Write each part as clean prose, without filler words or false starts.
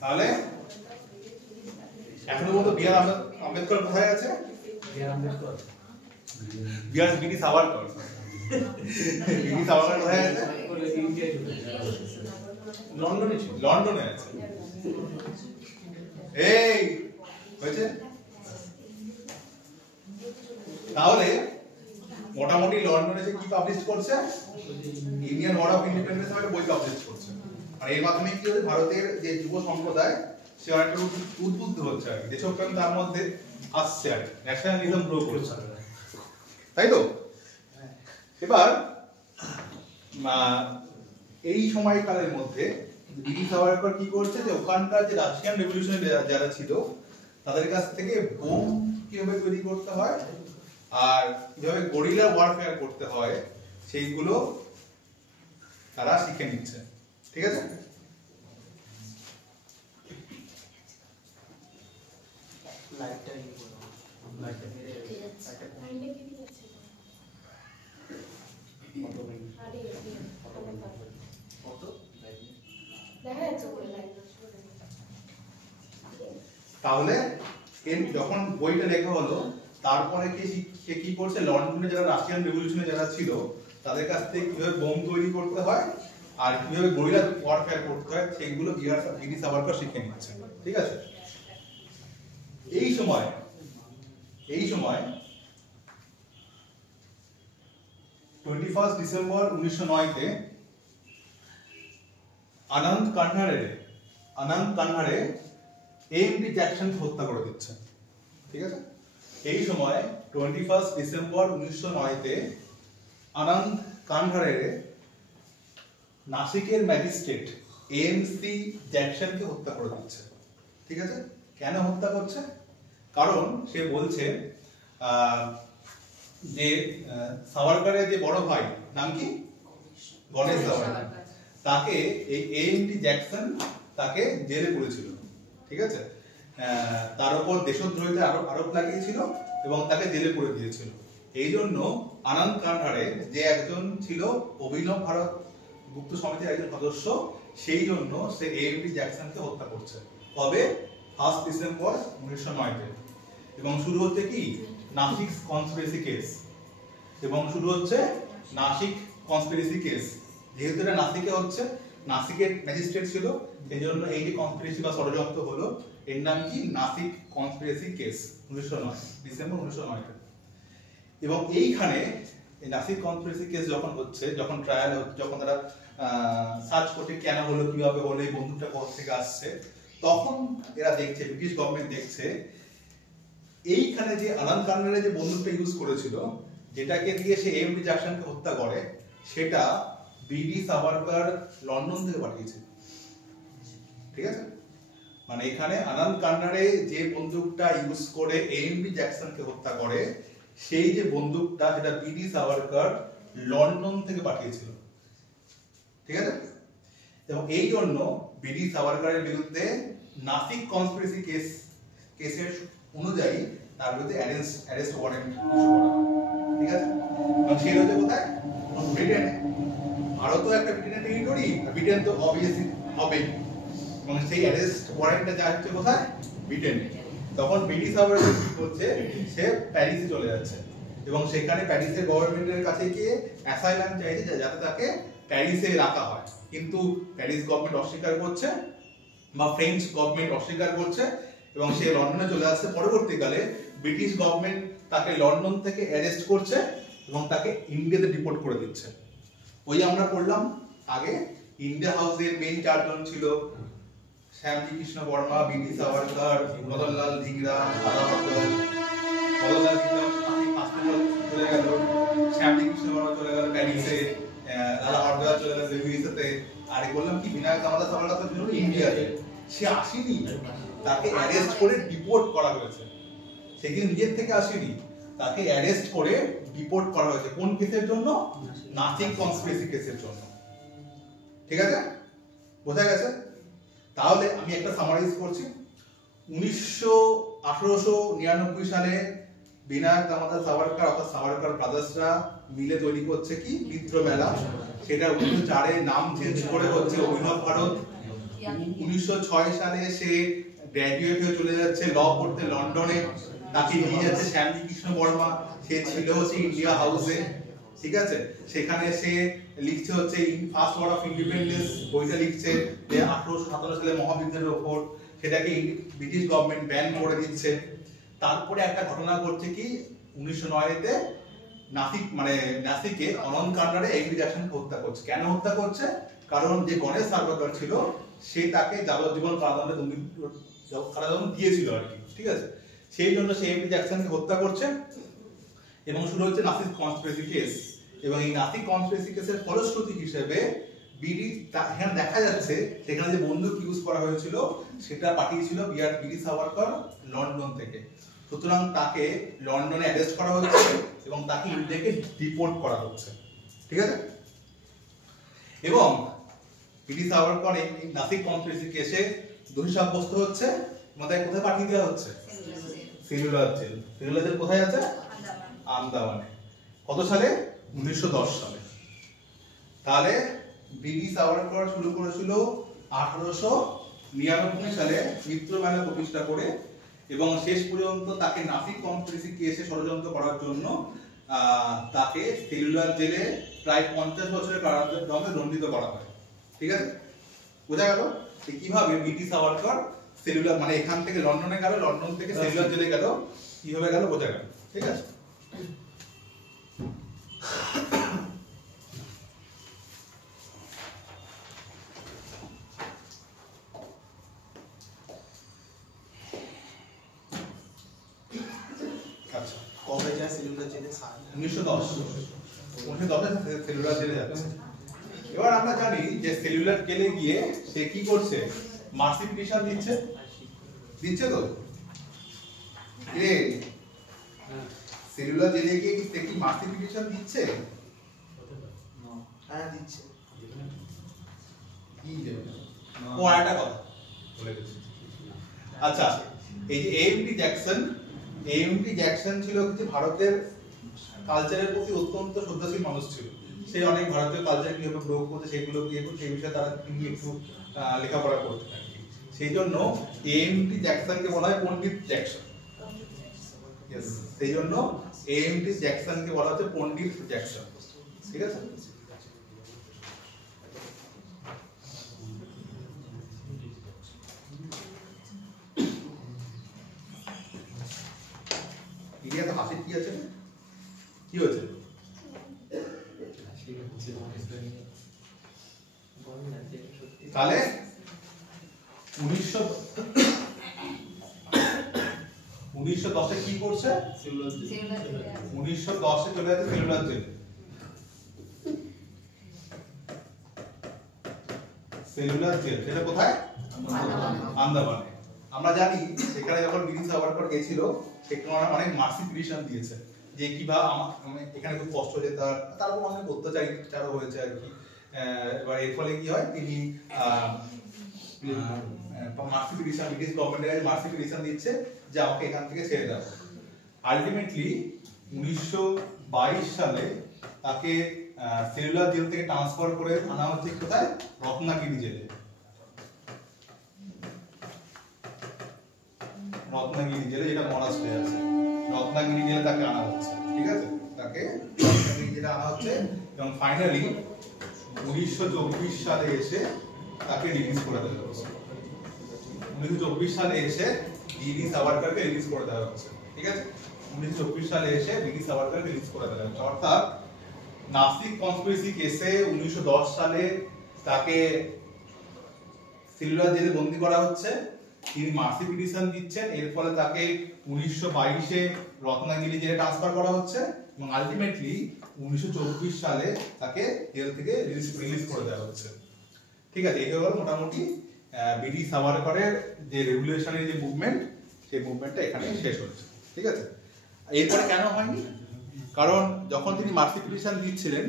তাহলে এখনো বলতো বি আর আম্বেদকর কোথায় আছে? বিডি সাভারকর কোথায় আছে? লন্ডনে আছে। এই হয়েছে। তাহলে মোটামুটি লন্ডনে যে কি পাবলিশ করছে, ইন্ডিয়ান ওয়ার অফ ইন্ডিপেন্ডেন্স একটা বই পাবলিশ করছে। আর এর মাধ্যমে কি হচ্ছে, ভারতের যে যুব সম্প্রদায় সে অনেকটা উদ্বুদ্ধ হচ্ছে আর কি, দেশপ্রেম তার মধ্যে আসছে আর কি, ন্যাশনালিজম গ্রো করছে, তাই তো? এবার এই সময়কালের মধ্যে বিডি সাভারকর কি করছে, যে ওখানকার যে রাশিয়ান রেভলিউশনে যারা ছিল তাদের কাছ থেকে বোম কিভাবে তৈরি করতে হয় আর কিভাবে গরিলা ওয়ারফেয়ার করতে হয় সেইগুলো তারা শিখে নিচ্ছে। ঠিক আছে? তাহলে যখন বইটা লেখা হলো তারপরে সে কি করছে, লন্ডনে যারা রাশিয়ান রেভলিউশনে যারা ছিল তাদের কাছ থেকে কিভাবে বোম তৈরি করতে হয় আর কিভাবে গরিলা ওয়ারফেয়ার করতে হয় সেইগুলো বিডি সাভারকর শিখে নিচ্ছে। ঠিক আছে? এই সময় 21 ডিসেম্বর 1909 তে আনন্দ কান্হারে এমডি জ্যাকসন হত্যা করে দিচ্ছে। ঠিক আছে? এই সময় 21 ডিসেম্বর 1909 তে আনন্দ কান্হারে নাসিকের ম্যাজিস্ট্রেট এমসি জ্যাকসনকে হত্যা করে দিচ্ছে। ঠিক আছে? কেন হত্যা করছে? কারণ সে বলছে যে সাভারকরের যে বড় ভাই নাম কি, গণেশ সাভারকর, তাকে এই এমডি জ্যাকসন তাকে জেলে পুরেছিল। ঠিক আছে? তার উপর দেশদ্রোহিতার আরোপ লাগিয়েছিল এবং তাকে জেলে পুরে দিয়েছিল। এই জন্য আনন্দ কান্হারে, যে একজন ছিল অভিনব ভারত গুপ্ত সমিতির একজন সদস্য, সেই জন্য সে এমডি জ্যাকসনকে হত্যা করছে। কবে? 1 ডিসেম্বর 1909 তে। এবং শুরু হচ্ছে কি, নাসিক কনস্পিরেসি কেস। যেহেতু এটা নাসিকে হচ্ছে, নাসিকের ম্যাজিস্ট্রেট ছিল, সেই জন্য এই যে কনস্পিরেসি বা ষড়যন্ত্র হলো, এর নাম কি, নাসিক কনস্পিরেসি কেস, 1909 ডিসেম্বর 1909। এবং এইখানে নাসিক কনস্পিরেসি কেস যখন হচ্ছে, যখন ট্রায়াল হচ্ছে, যখন তারা সার্চ করতে কেন হলো, কিভাবে হলো, এই বন্দুকটা কোথা থেকে আসছে, তখন এরা দেখছে, ব্রিটিশ গভর্নমেন্ট দেখছে এইখানে যে আনন্দ কান্হারে যে বন্দুকটা ইউজ করেছিল, যেটাকে দিয়ে সে এমডি জ্যাকসনকে হত্যা করে, সেটা বিডি সাভারকর লন্ডন থেকে পাঠিয়েছে। ঠিক আছে? মানে এখানে আনন্দ কান্হারে যে বন্দুকটা ইউজ করে এমডি জ্যাকসনকে হত্যা করে, সেই যে বন্দুকটা, যেটা বিডি সাভারকর লন্ডন থেকে পাঠিয়েছিল। ঠিক আছে? এবং এই জন্য বিডি সাভারকরের বিরুদ্ধে নাসিক কনস্পিরেসি কেসের অনুযায়ী তার বিরুদ্ধে অ্যারেস্ট ওয়ারেন্ট ইস্যু করা হয়। ঠিক আছে? এবং সে হচ্ছে কোথায়? ব্রিটেনে। ভারতও একটা ব্রিটেনের টেরিটরি, ব্রিটেন তো অবভিয়াসলি হবেই। এবং সেই অ্যারেস্ট ওয়ারেন্টটা যাচ্ছে কোথায়? ব্রিটেনে। তখন বিডি সাভারকর কি করছে, সে প্যারিসে চলে যাচ্ছে এবং সেখানে প্যারিসের গভর্নমেন্টের কাছে গিয়ে অ্যাসাইলাম চাইছে যাতে তাকে প্যারিসে রাখা হয়। কিন্তু প্যারিস গভর্নমেন্ট অস্বীকার করছে, বা ফ্রেঞ্চ গভর্নমেন্ট অস্বীকার করছে, এবং সে লন্ডনে চলে আসছে। পরবর্তীকালে ব্রিটিশ গভর্নমেন্ট তাকে লন্ডন থেকে অ্যারেস্ট করছে এবং তাকে ইন্ডিয়াতে ডিপোর্ট করে দিচ্ছে। ওই আমরা পড়লাম আগে, ইন্ডিয়া হাউসের মেইন চারজন ছিল শ্যামজি কৃষ্ণ বর্মা, বিডি সাভারকর, মদনলাল ধিংরা, মদনলাল ধিংরা চলে গেল, শ্যামজি কৃষ্ণ বর্মা চলে গেল প্যারিসে, লালা হরদয়াল চলে গেল দিল্লিতে, আর বললাম কি বিনায়ক দামোদর সাভারকর ছিল ইন্ডিয়াতে। সে আসেনি, তাকে অ্যারেস্ট করে ডিপোর্ট করা হয়েছে। সে কিন্তু নিজের থেকে আসেনি, তাকে অ্যারেস্ট করে ডিপোর্ট করা হয়েছে। কোন কেসের জন্য? নাসিক কনস্পিরেসি কেসের জন্য। ঠিক আছে? বোঝা গেছে? তাহলে আমি একটা সামারাইজ করছি। 1899 সালে বিনায়ক দামোদর সাভারকর অর্থাৎ সাভারকর ব্রাদার্সরা মিলে তৈরি করছে কি মিত্র মেলা, সেটা 1904 নাম চেঞ্জ করে হচ্ছে অভিনব ভারত। 1906 সালে সে গ্র্যাজুয়েট হয়ে চলে যাচ্ছে ল পড়তে লন্ডনে, তাকে নিয়ে যাচ্ছে শ্যামজি কৃষ্ণ বর্মা, সে ছিল হচ্ছে ইন্ডিয়া হাউসে, ঠিক আছে, সেখানে সে লিখছে হচ্ছে ফার্স্ট ওয়ার অফ ইন্ডিপেন্ডেন্স, বইটা লিখছে 1857 সালে মহাবিদ্যালয়ের ওপর, সেটাকে ব্রিটিশ গভর্নমেন্ট ব্যান করে দিচ্ছে। তারপরে একটা ঘটনা ঘটছে কি 1909 নাসিকে অনন্ত কান্ডারে এমপি জ্যাকসনকে হত্যা করছে। কেন হত্যা করছে? কারণ যে গণেশ সাভারকর ছিল সে তাকে যাবজ্জীবন কারাদণ্ড দিয়েছিল আর কি, ঠিক আছে, সেই জন্য সে এমপি জ্যাকসনকে হত্যা করছে এবং শুরু হচ্ছে নাসিক কনস্পিরেসি কেস। এবং এই নাসিক কনস্পিরেসি কেসের ফলশ্রুতি হিসেবে এখানে দেখা যাচ্ছে সেখানে যে বন্দুক ইউজ করা হয়েছিল সেটা পাঠিয়েছিল বিডি সাভারকর লন্ডন থেকে। সুতরাং তাকে লন্ডনে অ্যারেস্ট করা হচ্ছে এবং তাকে ইন্ডিয়াকে ডিপোর্ট করা হচ্ছে, ঠিক আছে। এবং বিডি সাভারকর এই নাসিক কনস্পিরেসি কেসে দোষী সাব্যস্ত হচ্ছে, তাকে কোথায় পাঠিয়ে দেওয়া হচ্ছে? Cellular jail. সেলুলার জেল কোথায় আছে? আন্দামানে। কত সালে? 1910 সালে। তাহলে বিডি সাভারকর শুরু করেছিল 1899 সালে মিত্র মেলা প্রতিষ্ঠা করে, এবং শেষ পর্যন্ত তাকে নাসিক কনস্পিরেসি কেসে ষড়যন্ত্র করার জন্য তাকে সেলুলার জেলে প্রায় 50 বছরের কারাদণ্ডে দণ্ডিত করা হয়, ঠিক আছে। বোঝা গেল কিভাবে বিডি সাভারকর সেলুলার এখান থেকে লন্ডনে গেল, লন্ডন থেকে সেলুলার জেলে গেল, কিভাবে গেল বোঝা গেল, ঠিক আছে। আচ্ছা, কবে যায় সেলুলার জেলে? 1910 সেলুলার জেলে যাচ্ছে। এবার আমরা জানি যে সেলুলার জেলে গিয়ে সে কি করছে? মার্সি পিটিশন দিচ্ছে তো রে। সেলুলার জেলে গিয়ে কি সে কি মার্সি পিটিশন দিচ্ছে? হ্যাঁ দিচ্ছে। কি দেবে? ও আরেকটা কথা বলে দিচ্ছি। আচ্ছা, এই যে এএমটি জ্যাকসন ছিল হচ্ছে ভারতের কালচারের প্রতি অত্যন্ত শ্রদ্ধাশীল মানুষ ছিল। সে অনেক ভারতীয় কালচার কিভাবে প্রয়োগ করতে সেগুলো সেই বিষয়ে তারা তিনি একটু লেখাপড়া করতেন। সেই জন্য এএমটি জ্যাকসনকে বলা হয় পণ্ডিত জ্যাকসন। সেই জন্য এএমটি জ্যাকসনকে বলা হচ্ছে পণ্ডিত জ্যাকসন, ঠিক আছে। ইন্ডিয়াতে হাসির কি আছে? কি হয়েছে? তাহলে 1910 কি করছে? 1910 চলে যাচ্ছে সেলুলার জেলে। সেলুলার জেল সেটা কোথায়? আন্দামানে। আমরা জানি সেখানে যখন বিডি সাভারকর গেছিল সেখানে অনেক মার্সি পিটিশন দিয়েছে যে কিভাবে এখানে খুব কষ্ট হয়েছে, তার উপর অনেক অত্যাচারও হয়েছে আর কি। এবার এর ফলে কি হয়, তিনি মার্সি পিটিশন ব্রিটিশ গভর্নমেন্টের কাছে মার্সি পিটিশন দিচ্ছে যে আমাকে এখান থেকে ছেড়ে দাও। আলটিমেটলি 1922 সালে তাকে সেলুলার জেল থেকে ট্রান্সফার করে আনা হচ্ছে কোথায়? রত্নাগিরি জেলে। রত্নাগিরি জেলে, যেটা মহারাষ্ট্রে আছে, রত্নাগিরি জেলে তাকে আনা হচ্ছে, ঠিক আছে। তাকে রত্নাগিরি জেলে আনা হচ্ছে এবং ফাইনালি 1924 সালে এসে তাকে রিলিজ করে দেওয়া হচ্ছে। 1924 সালে এসে বিডি সাভারকরকে রিলিজ করে দেওয়া হচ্ছে, ঠিক আছে। 1924 সালে এসে বিডি সাভারকরকে রিলিজ করে দেওয়া হচ্ছে। অর্থাৎ নাসিক কনস্পিরেসি কেসে 1910 সালে তাকে সেলুলার জেলে বন্দী করা হচ্ছে, তিনি মার্সি পিটিশন দিচ্ছেন, এর ফলে তাকে 1922-এ রত্নাগিরি জেলে ট্রান্সফার করা হচ্ছে এবং আলটিমেটলি 1924 সালে তাকে জেল থেকে রিলিজ করে দেওয়া হচ্ছে, ঠিক আছে। এই হলো মোটামুটি বিডি সাভারকরের যে রেগুলেশনের যে মুভমেন্ট, সেই মুভমেন্টটা এখানে শেষ হচ্ছে, ঠিক আছে। এরপরে কেন হয়নি? কারণ যখন তিনি মার্সি পিটিশন দিচ্ছিলেন,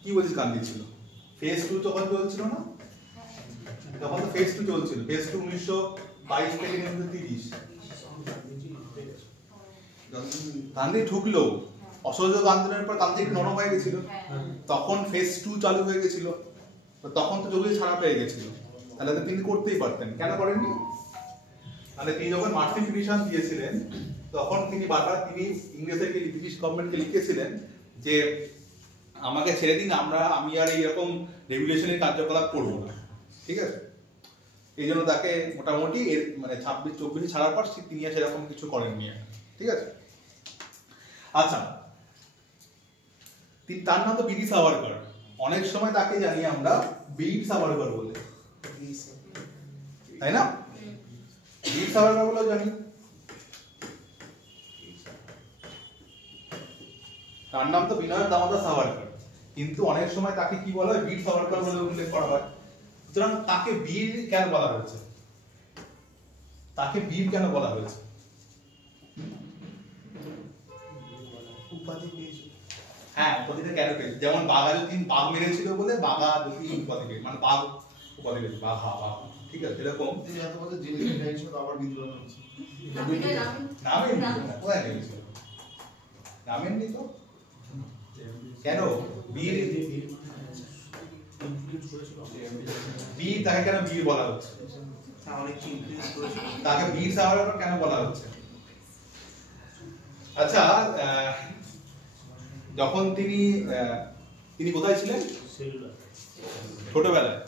কি বলছিস গান্ধী ছিল? ফেজ 2 তখন চলছিল না? তখন তো ফেজ 2 চলছিল। ফেজ 2 1922 থেকে 1930। গান্ধী ঢুকলো, অসহযোগ আন্দোলনের পর গান্ধী একটু নরম হয়ে গেছিল, তখন ফেজ 2 চালু হয়ে গেছিল, তখন তো জলদি ছাড়া পেয়ে গেছিল, তাহলে তো তিনি করতেই পারতেন, কেন করেননি? তাহলে তিনি যখন মার্সি পিটিশন দিয়েছিলেন তখন তিনি বারবার তিনি ইংরেজকে ব্রিটিশ গভর্নমেন্টকে লিখেছিলেন যে আমাকে ছেড়ে দিন, আমি আর এইরকম রেগুলেশনের কার্যকলাপ করবো না, ঠিক আছে? এই জন্য তাকে মোটামুটি মানে 26-24 ছাড়ার পর তিনি আর সেরকম কিছু করেননি, ঠিক আছে? আচ্ছা, তার নাম তো বীর সাভারকর, অনেক সময় তাকে জানি আমরা বীর সাভারকর বলে, তাই না? বীর সাভারকর বলেও জানি। তার নাম তো বিনয় দামোদর সাভারকর, কিন্তু অনেক সময় তাকে কি বলা হয়? বীর সাভারকর বলে উল্লেখ করা হয়। সুতরাং তাকে বীর কেন বলা হয়েছে? তাকে বীর কেন বলা হয়েছে? উপাধি পেয়েছে। হ্যাঁ, উপাধিটা কেন পেয়েছে? যেমন বাঘাযতীন বাঘ মেরেছিল বলে বাঘাযতীন উপাধি পেয়েছে, মানে বাঘ উপাধি পেয়েছে, বাঘা, ঠিক আছে? এরকম তিনি এত বছর জেলে গেছিল, আবার বিদ্রোহ করেছে। নামেননি, কোথায় গেছিল? নামেননি তো কেন? বীর তাকে কেন বীর বলা হচ্ছে? তাকে বীর সাভারকর কেন বলা হচ্ছে? আচ্ছা, যখন তিনি কোথায় ছিলেন ছোটবেলায়?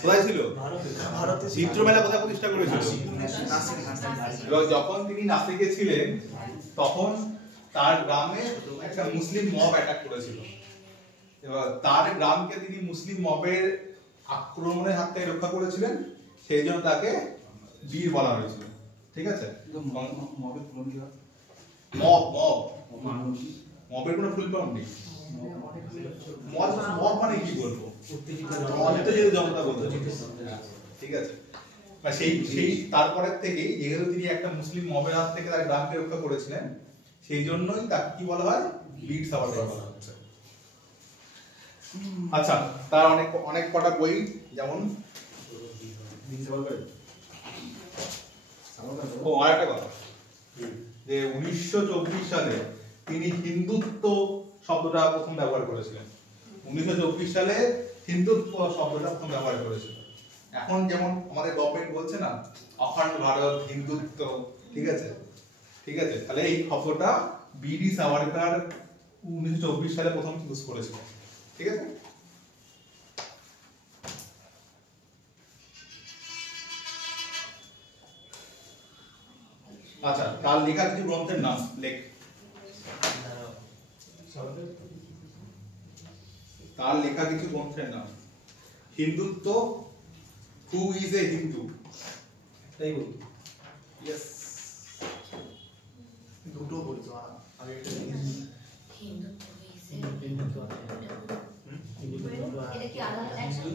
কোথায় ছিল? চিত্র মেলা কোথায় প্রতিষ্ঠা করেছিল? এবং যখন তিনি নাসিকে ছিলেন তখন তার গ্রামে একটা মুসলিম মব অ্যাটাক করেছিল, এবার তার গ্রামকে তিনি মুসলিম মবের আক্রমণের হাত থেকে রক্ষা করেছিলেন, সেই জন্য তাকে বীর বলা হয়েছিল, ঠিক আছে? মবের কোনো ফুল ফর্ম নেই। মব মানে কি বলবো? উত্তেজিত জনতা বলতে, ঠিক আছে? সেই তারপরের থেকেই যেহেতু তিনি একটা মুসলিম মবের হাত থেকে তার গ্রামকে রক্ষা করেছিলেন, সেই জন্যই তাকে কি বলা হয়? বীর সাভারকর বলা হচ্ছে। আচ্ছা, তার অনেক কটা বই, যেমন আরেকটা কথা যে 1924 সালে তিনি হিন্দুত্ব শব্দটা প্রথম ব্যবহার করেছিলেন। 1924 সালে হিন্দুত্ব শব্দটা প্রথম ব্যবহার করেছিলেন। এখন যেমন আমাদের গভর্নমেন্ট বলছে না অখণ্ড ভারত, হিন্দুত্ব, ঠিক আছে? ঠিক আছে, তাহলে এই শব্দটা বীর সাভারকর 1924 সালে প্রথম ইউজ করেছিলেন, ঠিক আছে? আচ্ছা, তার লেখা কিছু গ্রন্থের নাম লেখ। তার লেখা কিছু গ্রন্থের নাম। Hindutva, who is a Hindu, তাই বলি। ইয়েস, দুটো বলতো আগে এটা হিন্দুত্ব ইজ এ হিন্দুত্ব, এটা কি আলাদা অ্যাকশন?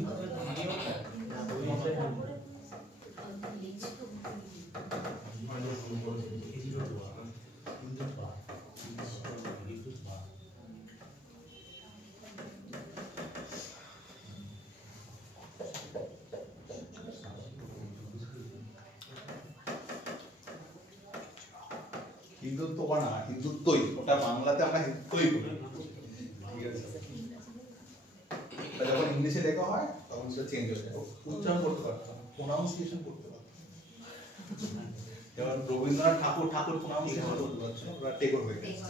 হিন্দুত্ব না, হিন্দুত্বই, ওটা বাংলাতে আমরা হিন্দুত্বই বলি, ঠিক আছে? যখন ইংলিশে লেখা হয় তখন সেটা চেঞ্জ হয়ে যায়, উচ্চারণ করতে পারতাম, প্রোনাউন্সিয়েশন করতে পারতাম। যেমন রবীন্দ্রনাথ ঠাকুর প্রোনাউন্সিয়েশন করতে পারছে না, ওরা টেগর হয়ে গেছে।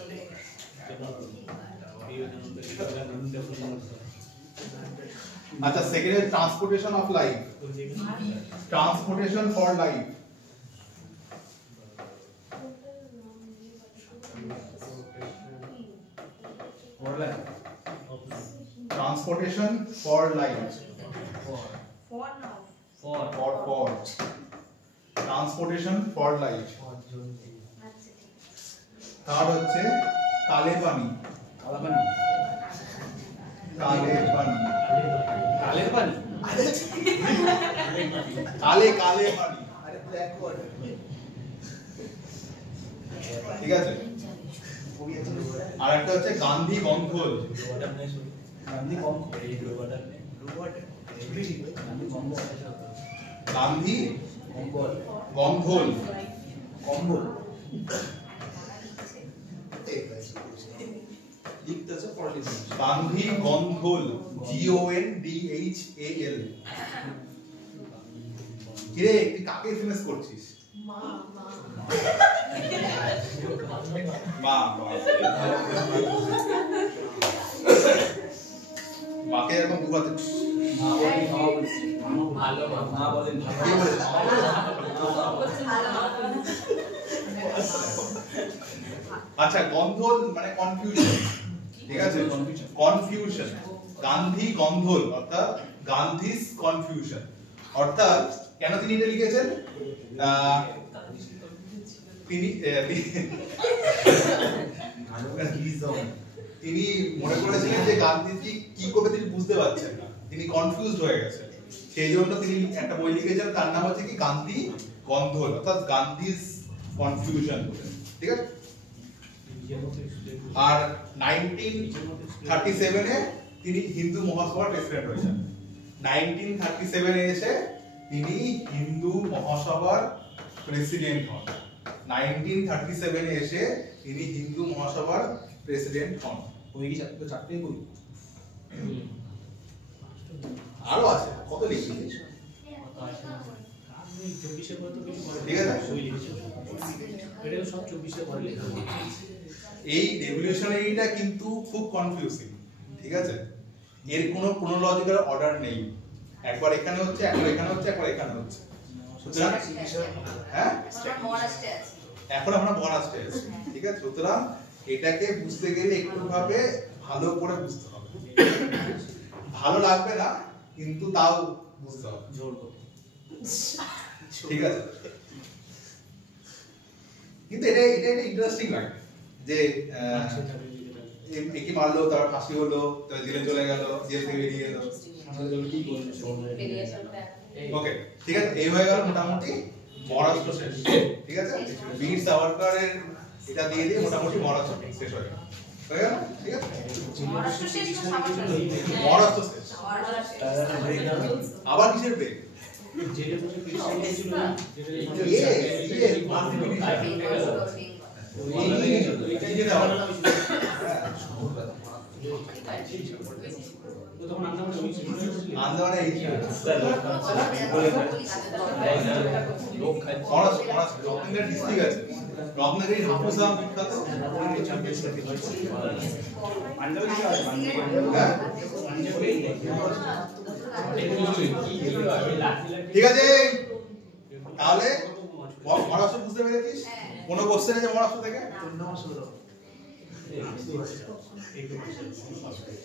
আচ্ছা, second is transportation of life, transportation for life. Transportation for life. For. Transportation for life. Third হচ্ছে কালে পানি। কালে পানি। কালে পানি। ঠিক আছে, আর একটা হচ্ছে গান্ধী গন্ধল। গান্ধী গন্ধল গান্ধী গন্ধল GONDHAL। কিরে তুই কাকে এসএমএস করছিস? মা মাকে এখন দুবাতে আচ্ছা, গন্ধল মানে কনফিউশন, ঠিক আছে, কনফিউশন। গান্ধী গন্ধল অর্থাৎ গান্ধীস কনফিউশন, অর্থাৎ কেন তিনি এটা লিখেছেন? তিনি মনে করেছিলেন যে গান্ধীজি কি করবে তিনি বুঝতে পারছেন না, তিনি কনফিউজড হয়ে গেছেন, সেই জন্য তিনি একটা বই লিখেছেন, তার নাম হচ্ছে কি গান্ধী গন্ধল অর্থাৎ গান্ধীস কনফিউশন, ঠিক আছে। আর 1937 এ তিনি হিন্দু মহাসভার প্রেসিডেন্ট হয়েছেন। 1937 এ এসে তিনি হিন্দু মহাসভার প্রেসিডেন্ট হন। 1937 এ এসে তিনি হিন্দু মহাসভার প্রেসিডেন্ট হন। চারটে বই আরো আছে, কত লিখবি? ঠিক আছে, এই রেভলিউশনারিটা কিন্তু খুব কনফিউজিং, ঠিক আছে, এর কোনো ক্রোনোলজিক্যাল অর্ডার নেই, একবার এখানে হচ্ছে, একবার এখানে হচ্ছে, একবার এখানে হচ্ছে। সুতরাং হ্যাঁ, এখন আমরা মহারাষ্ট্রে আছি, ঠিক আছে। সুতরাং এটাকে বুঝতে গেলে একটু ভাবে ভালো করে বুঝতে হবে, ভালো লাগবে না কিন্তু তাও বুঝতে হবে, ঠিক আছে। কিন্তু এটা এটা একটা ইন্টারেস্টিং লাগে যে একে মারলো, তার ফাঁসি হলো, তার জেলে চলে গেল, জেল থেকে বেরিয়ে গেল, কি করলো, ওকে, ঠিক আছে। এই হয়ে গেল মোটামুটি মহারাষ্ট্র শেষ, ঠিক আছে। বীর সাভারকরের এটা দিয়ে দিয়ে মোটামুটি মহারাষ্ট্র শেষ হয়ে গেল, ঠিক আছে। মহারাষ্ট্র শেষ না সামান্য মহারাষ্ট্র শেষ, আবার কিসের ব্রেক? আন্দোলনে এই রত্নাগিরি ডিস্ট্রিক্ট আছে, রত্নাগিরি হাপুস আম বিখ্যাত, ঠিক আছে। তাহলে মহারাষ্ট্র বুঝতে পেরেছিস? কোনো কোশ্চেন আছে মহারাষ্ট্র থেকে?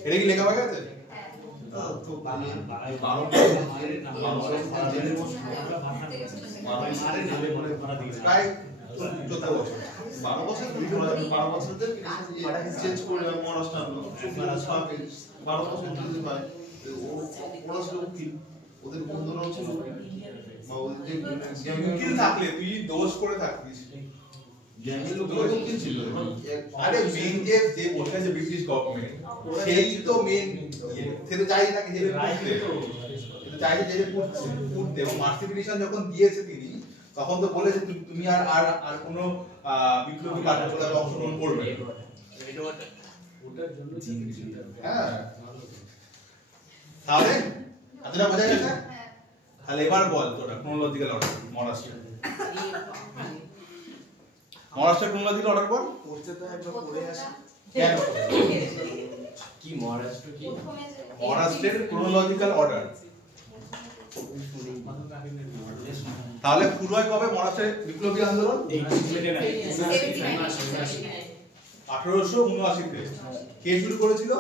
এটা কি লেখা হয়ে গেছে? প্রায় 14 বছর, 12 বছর 12 বছরদের চেঞ্জ করে মহারাষ্ট্র আনলো 12 বছর যদি পায় ওরা ছিল উকিল, ওদের বন্ধুরাও ছিল উকিল থাকলে তুই দোষ করে থাকতিস, উকিল ছিল। আরে মেন যে বসে আছে ব্রিটিশ গভর্নমেন্ট, সেই তো মেন, সে তো চাই না জেলে পুরতে, চাই জেলে পুরতে। এবং মার্সি পিটিশন যখন দিয়েছে তিনি, তখন তো বলেছে তুমি আর কোনো বিপ্লবী কার্যকলাপে অংশগ্রহণ করবে, হ্যাঁ। তাহলে এতটা বোঝা গেছে? তাহলে এবার বল তোরা ক্রোনোলজিক্যাল অর্ডার মহারাষ্ট্র, মহারাষ্ট্রের ক্রোনোলজিক্যাল অর্ডার বল। পড়তে তো একবার পড়ে আসি কেন কি মহারাষ্ট্র কি মহারাষ্ট্রের ক্রোনোলজিক্যাল অর্ডার? তাহলে শুরু হয় কবে মহারাষ্ট্রের বিপ্লবী আন্দোলন? 1879-তে। কে শুরু করেছিল?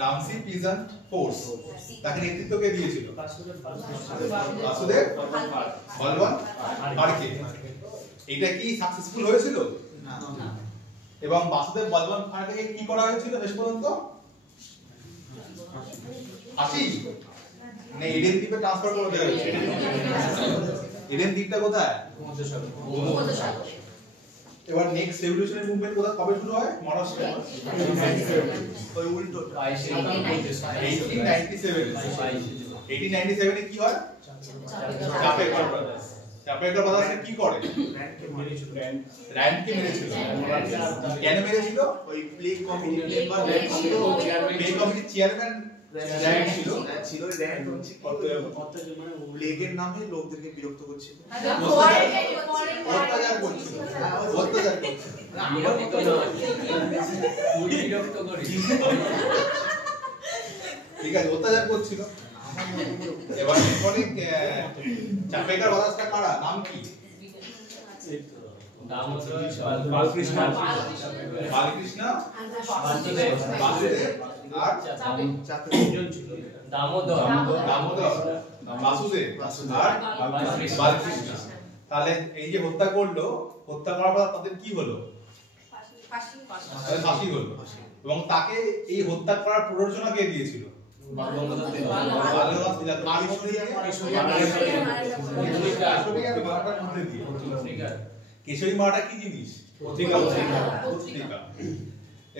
রামসি পিজেন্ট ফোর্স। তাকে নেতৃত্ব কে দিয়েছিল? বাসুদেব বলবন ফাড়কে। এটা কি সাকসেসফুল হয়েছিল? না। এবং বাসুদেব বলবন ফাড়কে কি করা হয়েছিল শেষ পর্যন্ত? ফাঁসি? মানে এডেন দ্বীপে ট্রান্সফার করে দেওয়া হয়েছে। এডেন দ্বীপটা কোথায়? ভূমধ্যসাগর। এবার নেক্সট রেভলিউশনারি মুভমেন্ট কোথায় কবে শুরু হয়? মহারাষ্ট্রে ওই উল্টো 1897 1897 এ কি হয়? চাপেকর ব্রাদার্স। চাপেকর ব্রাদার্স কি করে? র‍্যান্ডকে মেরেছিল। কেন মেরেছিল? ওই প্লে কমিটি মেম্বার ছিল, প্লে কমিটির চেয়ারম্যান র‍্যান্ড ছিল। ছিল র‍্যান্ড হচ্ছে প্লেগের নামে লোকদেরকে বিরক্ত করছিল। অত্যাচার করছিল। অত্যাচার করছিল। ঠিক আছে, অত্যাচার করছিল। এবার অনেক চাপেকর ব্রাদার্সটা কারা? নাম কি? বালকৃষ্ণ, বাসুদেব আর দামোদর, বাসুদেব আর বালকৃষ্ণ। তাহলে এই যে হত্যা করলো, হত্যা করার পর তাদের কি হলো? তাদের ফাঁসি হলো। এবং তাকে এই হত্যা করার প্ররোচনা কে দিয়েছিল? বালগঙ্গাধর তিলক। কার মধ্যে দিয়ে? কেশরী মারাঠা কি জিনিস? পত্রিকা।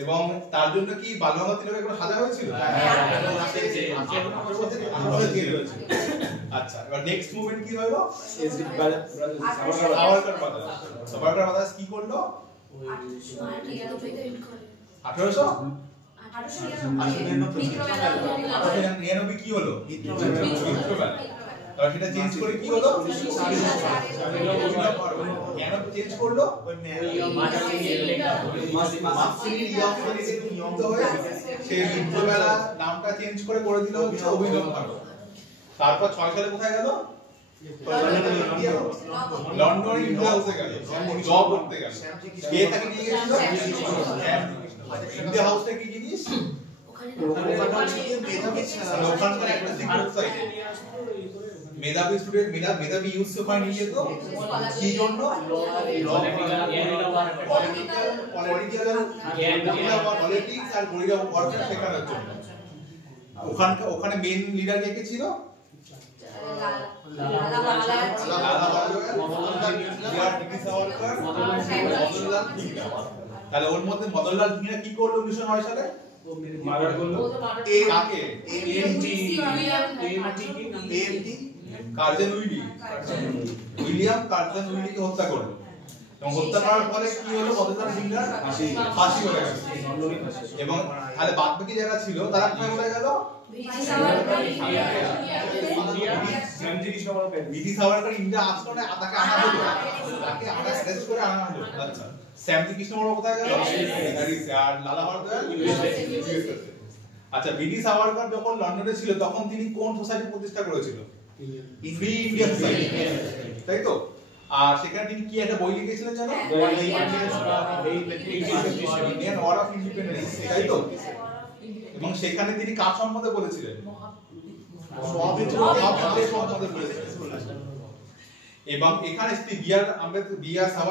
এবং তার জন্য কি বালগঙ্গাধর তিলকের কোনো সাজা হয়েছিল? আচ্ছা, এবার নেক্সট মুভমেন্ট কি হলো? সাভারকর ব্রাদার্স। সাভারকর ব্রাদার্স কি করলো? 1899 কি হলো? আর সেটা চেঞ্জ করে কি হলো? কেন চেঞ্জ করলো? সে বিদ্রোহবেলা নামটা চেঞ্জ করে দিল হচ্ছে অভিনব ভারত। তারপর 6 সালে কোথায় গেল? লন্ডন ইন্ডিয়া হাউসে গেল, জব করতে গেল। কে তাকে নিয়ে গেছিল? ইন্ডিয়া হাউসটা কি জিনিস? ওখানকার একটা সিক্রেট সাইট। মেধাবী স্টুডেন্ট, মেধাবী ইউথ ওখানে নিয়ে যেত। কি জন্য? পলিটিক্স আর গরিলা ওয়ারফেয়ার শেখানোর জন্য। ওখানে মেইন লিডার কে ছিল? তাহলে ওর মধ্যে মদনলাল ভিংরা কি করলো 1909 সালে? কাকে? কার্জন উইলিয়াম কার্জন উইলিকে হত্যা করলো। এবং হত্যা করার ফলে কি হলো? মদনলাল ভিংরার ফাঁসি হয়ে গেল। এবং তাহলে বাদ বাকি যারা ছিল তারা কোথায় চলে গেল? ব্রিটিশ সাভারকর ইন্ডিয়া আসলো না, তাকে আনা হলো, তাকে অ্যারেস্ট করে আনা হলো। আচ্ছা, শ্যামজি কৃষ্ণ বর্মা কোথায় গেল? আর লালা ভারদয়াল। আচ্ছা, ব্রিটিশ সাভারকর যখন লন্ডনে ছিল তখন তিনি কোন সোসাইটি প্রতিষ্ঠা করেছিল? ফ্রি ইন্ডিয়া সোসাইটি, তাই তো? আর সেখানে তিনি কি একটা বই লিখেছিলেন জানো? ইন্ডিয়ান ওয়ার অফ ইন্ডিপেন্ডেন্স, তাই তো? এবং সেখানে তিনি কার সম্বন্ধে বলেছিলেন? এবং এখানে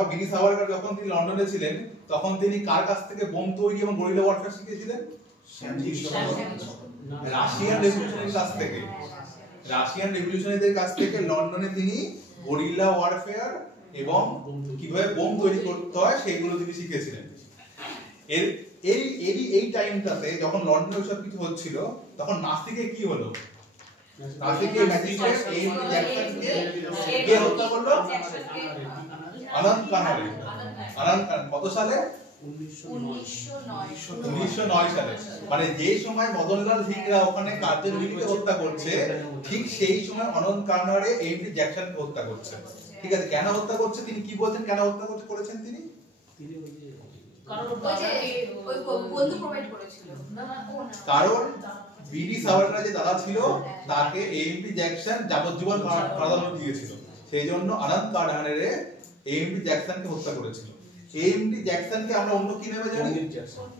ব্রিটিশ সাভারকর যখন তিনি লন্ডনে ছিলেন তখন তিনি কার কাছ থেকে বোম তৈরি এবং গরিলা ওয়ারফেয়ার শিখেছিলেন? রাশিয়ান রেভলিউশনারির কাছ থেকে। রাশিয়ান রেভলিউশনারিদের কাছ থেকে লন্ডনে তিনি গরিলা ওয়ারফেয়ার এবং কিভাবে বোম তৈরি করতে হয় সেগুলো তিনি শিখেছিলেন। এই টাইমটাতে যখন লন্ডনে সব কিছু হচ্ছিল তখন নাসিকে কি হলো? নাসিকে ম্যাজিস্ট্রেট এএমডি জ্যাকসনকে কে হত্যা করলো? আনন্দ কানাড়ে। আনন্দ কানাড়ে কত সালে? 1909 সালে। মানে যে সময় মদনলাল ভিংরা ওখানে কার্জন উইলিকে হত্যা করছে ঠিক সেই সময় আনন্দ কানাড়ে এএমডি জ্যাকসনকে হত্যা করছে। ঠিক আছে, কেন হত্যা করছে তিনি কি বলছেন? কেন হত্যা করেছেন তিনি? কারণ ব্রিটিশ সাভারকর যে দাদা ছিল তাকে এএমডি জ্যাকসন যাবজ্জীবন কারাদণ্ড দিয়েছিল, সেই জন্য আনন্দ কানাড়ে এএমডি জ্যাকসনকে হত্যা করেছিল। এএমডি জ্যাকসনকে আমরা অন্য কি নামে জানি?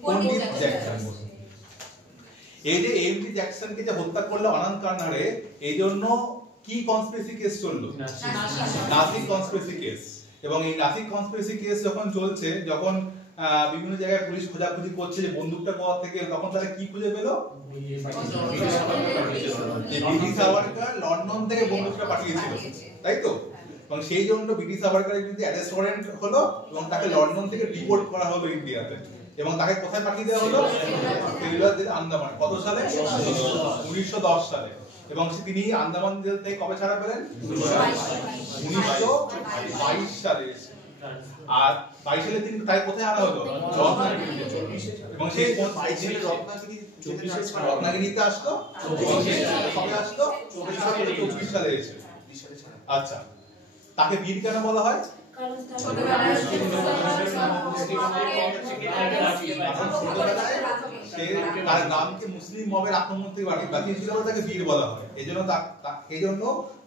পণ্ডিত জ্যাকসন। এই যে এএমডি জ্যাকসনকে যে হত্যা করলো আনন্দ কানাড়ে, এই জন্য কি কনস্পিরেসি কেস চললো? Nashik conspiracy case. এবং এই নাসিক কনস্পিরেসি কেস যখন চলছে, যখন বিভিন্ন জায়গায় পুলিশ খোঁজাখুঁজি করছে যে বন্দুকটা কোথা থেকে, তখন তারা কি খুঁজে পেলো? ব্রিটিশ সাভারকার লন্ডন থেকে বন্দুকটা পাঠিয়েছিল, তাই তো? এবং সেই জন্য ব্রিটিশ সাভারকারের বিরুদ্ধে অ্যারেস্ট ওয়ারেন্ট হলো এবং তাকে লন্ডন থেকে ডিপোর্ট করা হলো ইন্ডিয়াতে। এবং তাকে কোথায় পাঠিয়ে দেওয়া হলো? Cellular Jail Andaman. কত সালে? 1910 সালে। এবং তিনি আন্দামান জেল থেকে কবে ছাড়া পেলেন? 1922 সালে। আর 22 সালে তিনি তাই কোথায় আনা হলো? এবং সেই 22 সালে রত্নাগিরিতে আসলো। কবে আসলো? 24 সালে এসে। আচ্ছা, তাকে বীর কেন বলা হয়? তার গ্রামকে মুসলিম মবের আক্রমণ থেকে বাঁচিয়েছিল, তাকে বীর বলা হয়। এই জন্য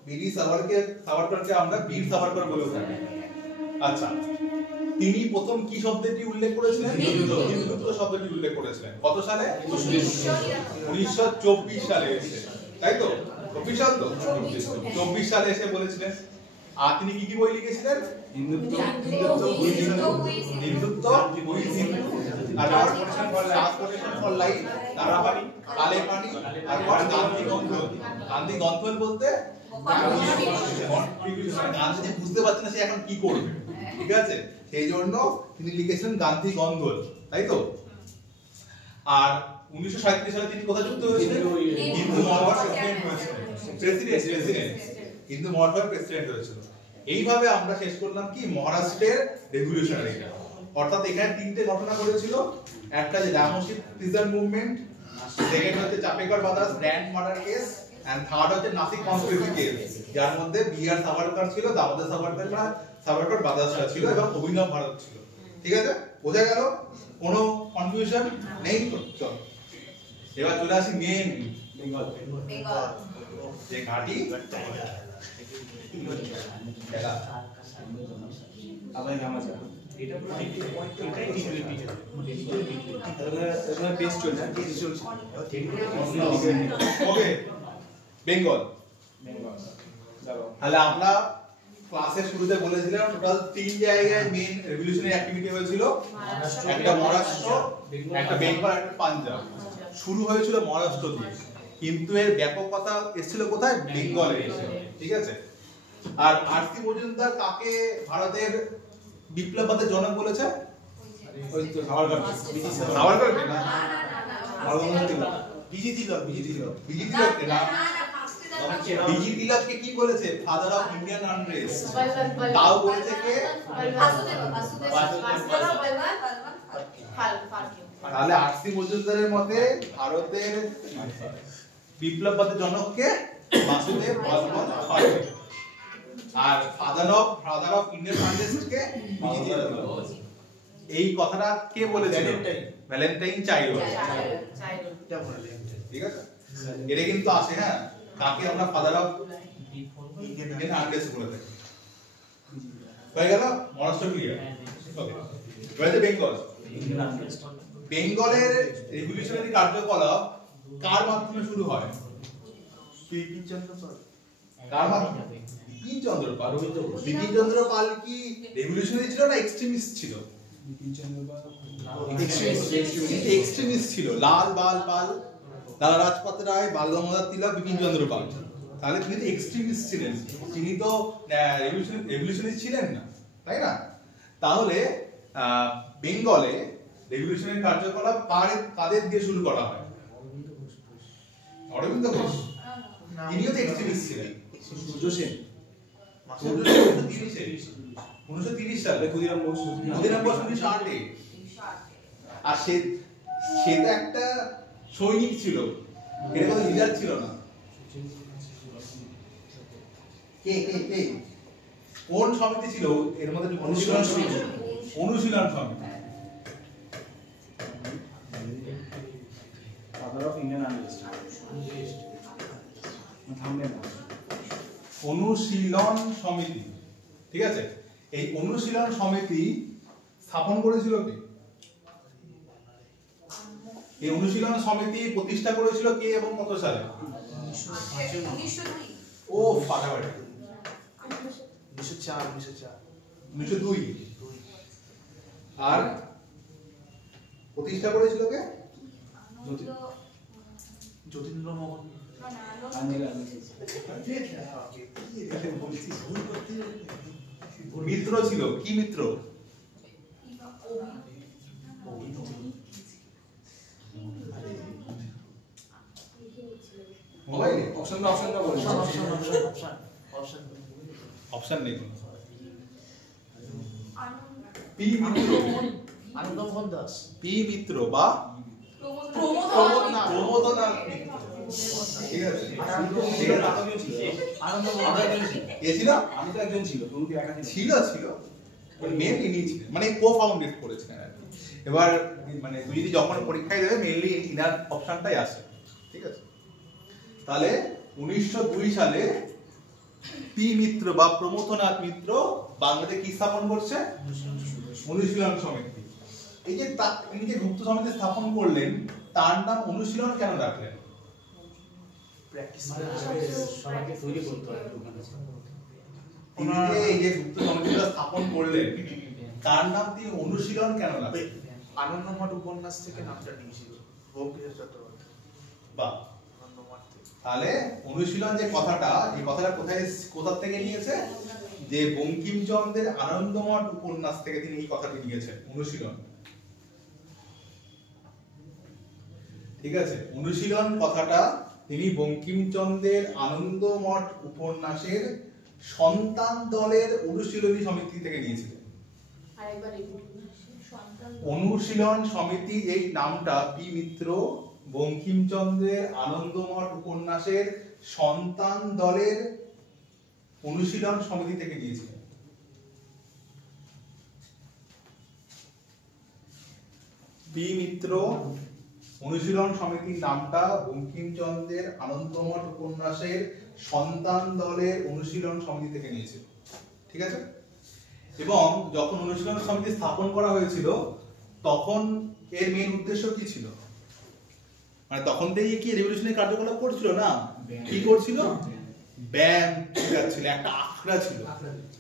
ব্রিটিশ সাভারকারকে আমরা বীর সাভারকর বলে থাকি। আচ্ছা, তিনি প্রথম কি শব্দটি উল্লেখ করেছিলেন? হিন্দুত্ব শব্দটি উল্লেখ করেছিলেন। কত সালে? 1924 সালে এসে, তাই তো? 24 সাল তো? 24 সালে এসে বলেছিলেন। আর তিনি কি কি বই লিখেছিলেন? হিন্দুত্ব, গান্ধী গন্ধল বলতে গান্ধীজি বুঝতে পারছেন না সে এখন কি করবে, ঠিক আছে? সেই জন্য তিনি লিখেছিলেন গান্ধী গন্ধল, তাই তো? আর 1937 সালে তিনি কোথায় যুক্ত হয়েছিলেন? হিন্দু মহাসভার প্রেসিডেন্ট হিন্দু মহাসভার প্রেসিডেন্ট হয়েছিল। এইভাবে আমরা শেষ করলাম কি মহারাষ্ট্রের রেভলিউশনারি। অর্থাৎ এখানে তিনটে ঘটনা ঘটেছিল, একটা যে রামোসি প্রিজন মুভমেন্ট, সেকেন্ড হচ্ছে Chapekar brothers grand murder case, and third হচ্ছে নাসিক কনস্পিরেসি কেস, যার মধ্যে বি.আর. সাভারকর ছিল, দামোদর সাভারকর ব্রাদার্সরা ছিল এবং অভিনব ভারত ছিল। ঠিক আছে, বোঝা গেল? কোনো কনফিউশন নেই তো? চল এবার চলে আসি মেন বেঙ্গল যে ঘাঁটি খেলা। আবার নামা যাবে এটা পুরো এটাই এটা বেস্ট চলছে ওকে, বেঙ্গল। বেঙ্গল তাহলে আমরা ক্লাসের শুরুতে বলেছিলাম টোটাল 3 জায়গায় মেইন রেভলিউশনারি অ্যাক্টিভিটি হয়েছিল, একটা মহারাষ্ট্র, একটা বেঙ্গল, একটা পাঞ্জাব। শুরু হয়েছিল মহারাষ্ট্র দিয়ে, কিন্তু এর ব্যাপকতা এসেছিল কোথায়? বেঙ্গলে এসে, ঠিক আছে? আর আর.সি. মজুমদার কাকে ভারতের বিপ্লববাদের জনক বলেছে? ওই তো সাভারকর সাভারকরকে না, বিজি তিলক বিজি তিলককে না। বিজি তিলককে কি বলেছে? Father of Indian unrest. তাও বলেছে কে? তাহলে আর.সি. মজুমদারের মতে ভারতের বিপ্লববাদের জনককে বাসুদেব বর্মন ফালকে। আর ফাদার অফ ইন্ডিয়ান আনরেস্ট কে? বিজি তিলক। এই কথাটা কে বলেছিল? Valentine child. ঠিক আছে, এটা কিন্তু আসে। হ্যাঁ, কাকে আমরা ফাদার অফ ইন্ডিয়ান আনরেস্ট বলে থাকি। হয়ে গেল মহারাষ্ট্র ক্লিয়ার। ওকে, এবারে বেঙ্গল। বেঙ্গলের রেভলিউশনারি কার্যকলাপ কার মাধ্যমে শুরু হয়? বিপিন চন্দ্র পাল। কার মাধ্যমে? বিপিন চন্দ্র পাল। বিপিন চন্দ্র পাল কি রেভলিউশনারি ছিল না এক্সট্রিমিস্ট ছিল? বিপিন চন্দ্র পাল এক্সট্রিমিস্ট ছিল। লাল বাল পাল, লালা রাজপথ রায়, বাল গঙ্গাধর তিলক, বিপিন চন্দ্র পাল। তাহলে তিনি তো এক্সট্রিমিস্ট ছিলেন, তিনি তো রেভলিউশনারি ছিলেন না, তাই না? তাহলে বেঙ্গলে রেভলিউশনারি কার্যকলাপ কাদের দিয়ে শুরু করা হয়? অরবিন্দ ঘোষ। তিনিও তো এক্সট্রিমিস্ট ছিলেন। সূর্য সেন 1930 সালে। ক্ষুদিরাম বোস 1908-এ। আর সে তো একটা সৈনিক ছিল, এর কোনো লিডার ছিল না। কে কে কে কোন সমিতি ছিল এর মধ্যে? অনুশীলন সমিতি। ফাদার অফ ইন্ডিয়ান আনরেস্ট থামবে না। অনুশীলন সমিতি, ঠিক আছে? এই অনুশীলন সমিতি স্থাপন করেছিল কে? এই অনুশীলন সমিতি প্রতিষ্ঠা করেছিল কে এবং কত সালে? 1902। ও ফাটাফাটি 1904 1902। আর প্রতিষ্ঠা করেছিল কে? যতীন্দ্রমোহন মিত্র ছিল, কি মিত্র? মোবাইলে অপশনটা বলুন। অপশন নেই কোনো। পি মিত্র, আনন্দমোহন দাস, পি মিত্র বা প্রমোদনাথ মিত্র। ঠিক আছে, ঠিক আছে। এ ছিল, আমি তো একজন ছিল, তুমি কি একা ছিল? ছিল মেন ইনি ছিলেন, মানে কো ফাউন্ডেড করেছিলেন আর কি। এবার মানে তুই যদি যখন পরীক্ষায় দেবে মেইনলি ইনার অপশনটাই আসে। ঠিক আছে, তাহলে 1902 সালে পি মিত্র বা প্রমথনাথ মিত্র বাংলাদেশে কি স্থাপন করছে? অনুশীলন সমিতি। এই যে তিনি যে গুপ্ত সমিতি স্থাপন করলেন, তার নাম অনুশীলন কেন রাখলেন? সবাইকে তৈরি করতে হয়। তিনি যে এই যে গুপ্ত সমিতিটা স্থাপন করলেন, তার নাম তিনি অনুশীলন কেন রাখলেন? আনন্দমঠ উপন্যাস থেকে নামটা নিয়েছিল বঙ্কিমচন্দ্র চট্টোপাধ্যায়। বাহ, আনন্দমঠ থেকে। তাহলে অনুশীলন যে কথাটা, এই কথাটা কোথা থেকে নিয়েছে? যে বঙ্কিমচন্দ্রের আনন্দমঠ উপন্যাস থেকে তিনি এই কথাটি নিয়েছেন, অনুশীলন। ঠিক আছে, অনুশীলন কথাটা তিনি বঙ্কিমচন্দ্রের আনন্দমঠ উপন্যাসের সন্তান দলের অনুশীলনী সমিতি থেকে নিয়েছিলেন। অনুশীলন সমিতি এই নামটা পি মিত্র বঙ্কিমচন্দ্রের আনন্দমঠ উপন্যাসের সন্তান দলের অনুশীলন সমিতি থেকে নিয়েছিলেন। পি মিত্র অনুশীলন সমিতির নামটা বঙ্কিমচন্দ্রের আনন্দমঠ উপন্যাসের সন্তান দলের অনুশীলন সমিতি থেকে নিয়েছিল। ঠিক আছে, এবং যখন অনুশীলন সমিতি স্থাপন করা হয়েছিল তখন এর মেইন উদ্দেশ্য কি ছিল? মানে তখন থেকে কি রেভলিউশনারি কার্যকলাপ করছিল না? কি করছিল? ব্যায়াম ছিল, একটা আখড়া ছিল।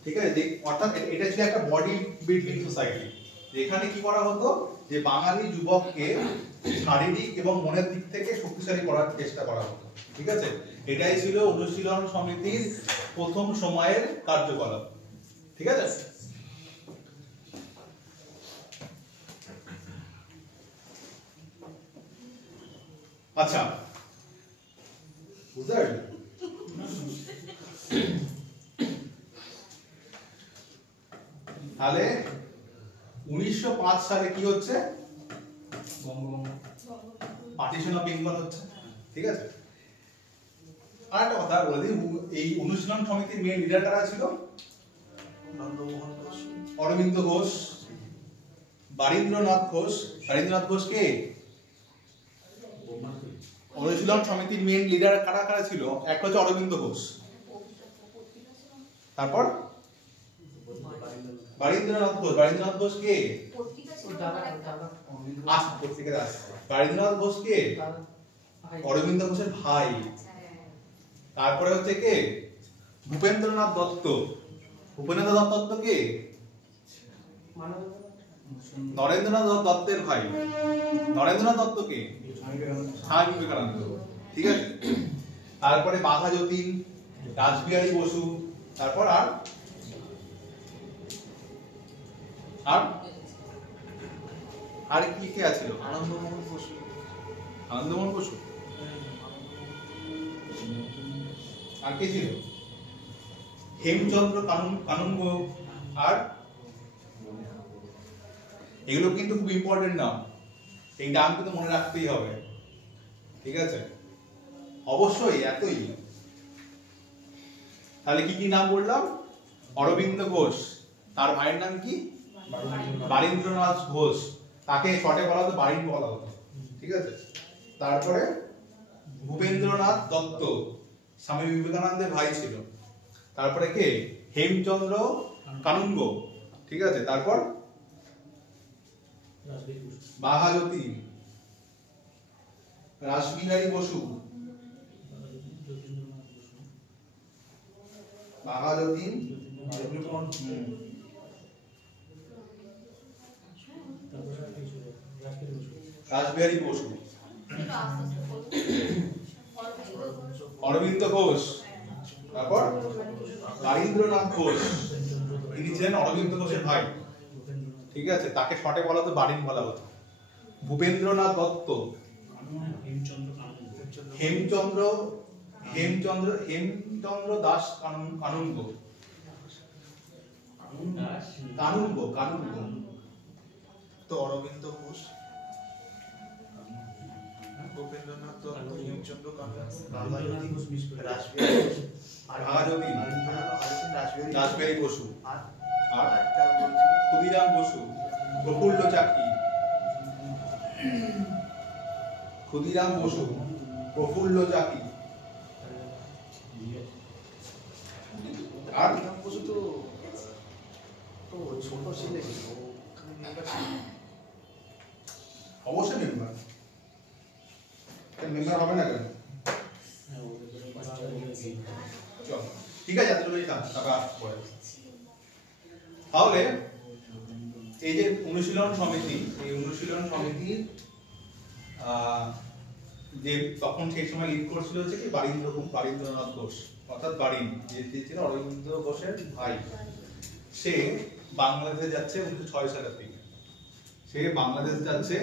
ঠিক আছে, অর্থাৎ এটা ছিল একটা বডি বিল্ডিং সোসাইটি, যেখানে কি করা হতো যে বাঙালি যুবককে শারীরিক এবং মনের দিক থেকে শক্তিশালী করার চেষ্টা করা হতো। ঠিক আছে, এটাই ছিল অনুশীলন সমিতির প্রথম সময়ের কার্যকলাপ। ঠিক আছে, আচ্ছা বুঝতে পারলি? তাহলে 1905 সালে কি হচ্ছে? পার্টিশন অফ বেঙ্গল হচ্ছে। ঠিক আছে, আর একটা কথা বলে দিই, এই অনুশীলন সমিতির মেইন লিডার কারা ছিল? আনন্দমোহন দাস, অরবিন্দ ঘোষ, বারীন্দ্রনাথ ঘোষ। বারীন্দ্রনাথ ঘোষ কে? অনুশীলন সমিতির মেইন লিডার কারা কারা ছিল? এক হচ্ছে অরবিন্দ ঘোষ, তারপর বারীন্দ্রনাথ ঘোষ। বারীন্দ্রনাথ ঘোষ কে? পত্রিকা দাস। বারীন্দ্রনাথ ঘোষ কে? অরবিন্দ ঘোষের ভাই। তারপরে হচ্ছে কে? ভূপেন্দ্রনাথ দত্ত। ভূপেন্দ্রনাথ দত্ত কে? নরেন্দ্রনাথ দত্তের ভাই। নরেন্দ্রনাথ দত্ত কে? স্বামী বিবেকানন্দ। ঠিক আছে, তারপরে বাঘা যতীন, রাসবিহারী বসু, তারপর আর আর আর কি কে আছে? আনন্দমোহন বসু, আনন্দমোহন বসু। আর কে ছিল? হেমচন্দ্র কানুনগো। আর এগুলো কিন্তু খুব ইম্পর্টেন্ট নাম, এই নাম কিন্তু মনে রাখতেই হবে। ঠিক আছে, অবশ্যই এতই। তাহলে কি কি নাম বললাম? অরবিন্দ ঘোষ, তার ভাইয়ের নাম কি? বারীন্দ্রনাথ ঘোষ, তাকে শর্টে বলা হতো বারিন বলা হতো। ঠিক আছে, তারপরে ভূপেন্দ্রনাথ দত্ত স্বামী বিবেকানন্দের ভাই ছিল। তারপরে কে? হেমচন্দ্র কানুনগো। ঠিক আছে, তারপর বাঘা যতীন, রাসবিহারী বসু, বাঘা যতীন, রাসবিহারী বসু, অরবিন্দ ঘোষ, তারপর বারীন্দ্রনাথ ঘোষ, ইনি ছিলেন অরবিন্দ ঘোষের ভাই, ঠিক আছে, তাকে শর্টে বলা হতো বারিন বলা হতো। ভূপেন্দ্রনাথ দত্ত, হেমচন্দ্র দাস কানুনগো, তো অরবিন্দ ঘোষ, গোপেন্দ্রনাথ দত্ত, হেমচন্দ্র রাসবিহারী বসু, আর ক্ষুদিরাম বসু, প্রফুল্ল চাকি, আর বসু তো ছোট ছেলে, অবশ্যই মেম্বার হবে না কেন? চল ঠিক আছে, এতটুকুই থাক, তারপর আসবো পরে। তাহলে এই যে অনুশীলন সমিতি, এই অনুশীলন সমিতির যে তখন সেই সময় লিড করছিল হচ্ছে কি বারীন্দ্রনাথ ঘোষ, অর্থাৎ বারিন, যে ছিল অরবিন্দ ঘোষের ভাই। সে বাংলাদেশে যাচ্ছে 1906 সালের দিকে, সে বাংলাদেশ যাচ্ছে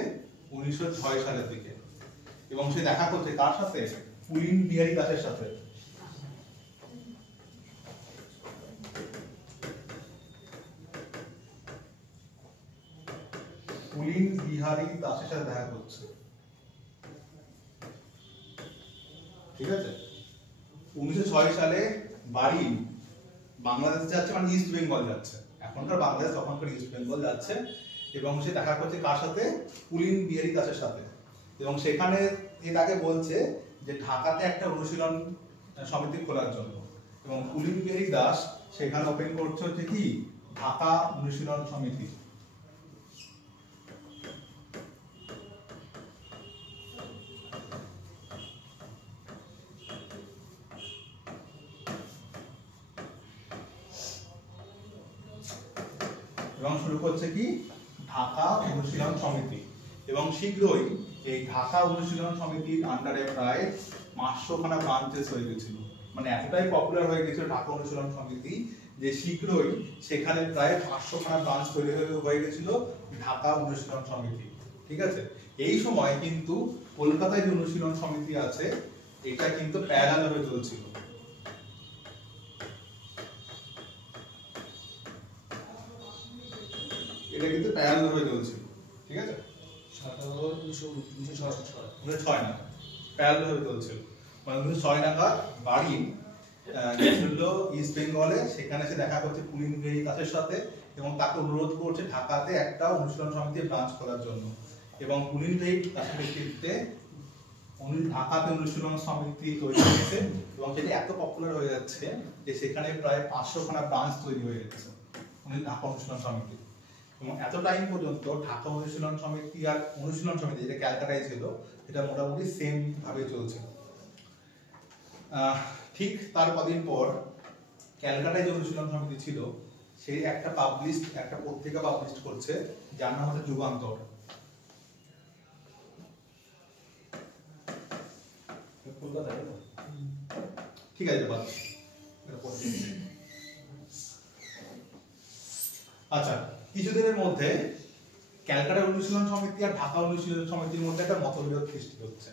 1906 সালের দিকে, এবং সে দেখা করছে কার সাথে? পুলিন বিহারী দাসের সাথে। পুলিন বিহারী দাসের সাথে দেখা করছে, ঠিক আছে। 1906 সালে বারিন বাংলাদেশ যাচ্ছে, মানে ইস্ট বেঙ্গল যাচ্ছে, এখনকার বাংলাদেশ তখনকার ইস্ট বেঙ্গল যাচ্ছে, এবং সে দেখা করছে কার সাথে? পুলিন বিহারী দাসের সাথে। এবং সেখানে তাকে বলছে যে ঢাকাতে একটা অনুশীলন সমিতি খোলার জন্য, এবং পুলিন বিহারী দাস সেখানে ওপেন করছে হচ্ছে কি ঢাকা অনুশীলন সমিতি। এবং শুরু করছে কি ঢাকা অনুশীলন সমিতি, এবং শীঘ্রই এই ঢাকা অনুশীলন সমিতির আন্ডারে প্রায় 500 খানা ব্রাঞ্চেস হয়ে গেছিল, মানে এতটাই পপুলার হয়ে গেছিল ঢাকা অনুশীলন সমিতি যে শীঘ্রই সেখানে প্রায় 500 খানা ব্রাঞ্চ তৈরি হয়ে গেছিল ঢাকা অনুশীলন সমিতি, ঠিক আছে। এই সময় কিন্তু কলকাতায় যে অনুশীলন সমিতি আছে এটা কিন্তু প্যারালাল ভাবে চলছিল, এটা কিন্তু প্যারালাল ভাবে চলছিল, ঠিক আছে। 1906 না, প্যারালাল ভাবে চলছিল, মানে 1906 নাগাদ বারিন গেছিল ইস্ট বেঙ্গলে, সেখানে সে দেখা করছে পুলিন বিহারী দাসের সাথে, এবং তাকে অনুরোধ করছে ঢাকাতে একটা অনুশীলন সমিতির ব্রাঞ্চ খোলার জন্য। এবং পুলিন বিহারী দাসের নেতৃত্বে ঢাকাতে অনুশীলন সমিতি তৈরি হয়েছে, এবং সেটা এত পপুলার হয়ে যাচ্ছে যে সেখানে প্রায় 500 খানা ব্রাঞ্চ তৈরি হয়ে গেছে ঢাকা অনুশীলন সমিতি। এবং এত টাইম পর্যন্ত ঢাকা অনুশীলন সমিতি আর অনুশীলন সমিতি যেটা ক্যালকাটায় ছিল এটা মোটামুটি সেম ভাবে চলছে। ঠিক তার কদিন পর ক্যালকাটায় যে অনুশীলন সমিতি ছিল সেই একটা পত্রিকা পাবলিশ করছে যার নাম হচ্ছে যুগান্তর। ঠিক আছে, আচ্ছা, কিছুদিনের মধ্যে ক্যালকাটা অনুশীলন সমিতি আর ঢাকা অনুশীলন সমিতির মধ্যে একটা মতবিরোধ সৃষ্টি হচ্ছে,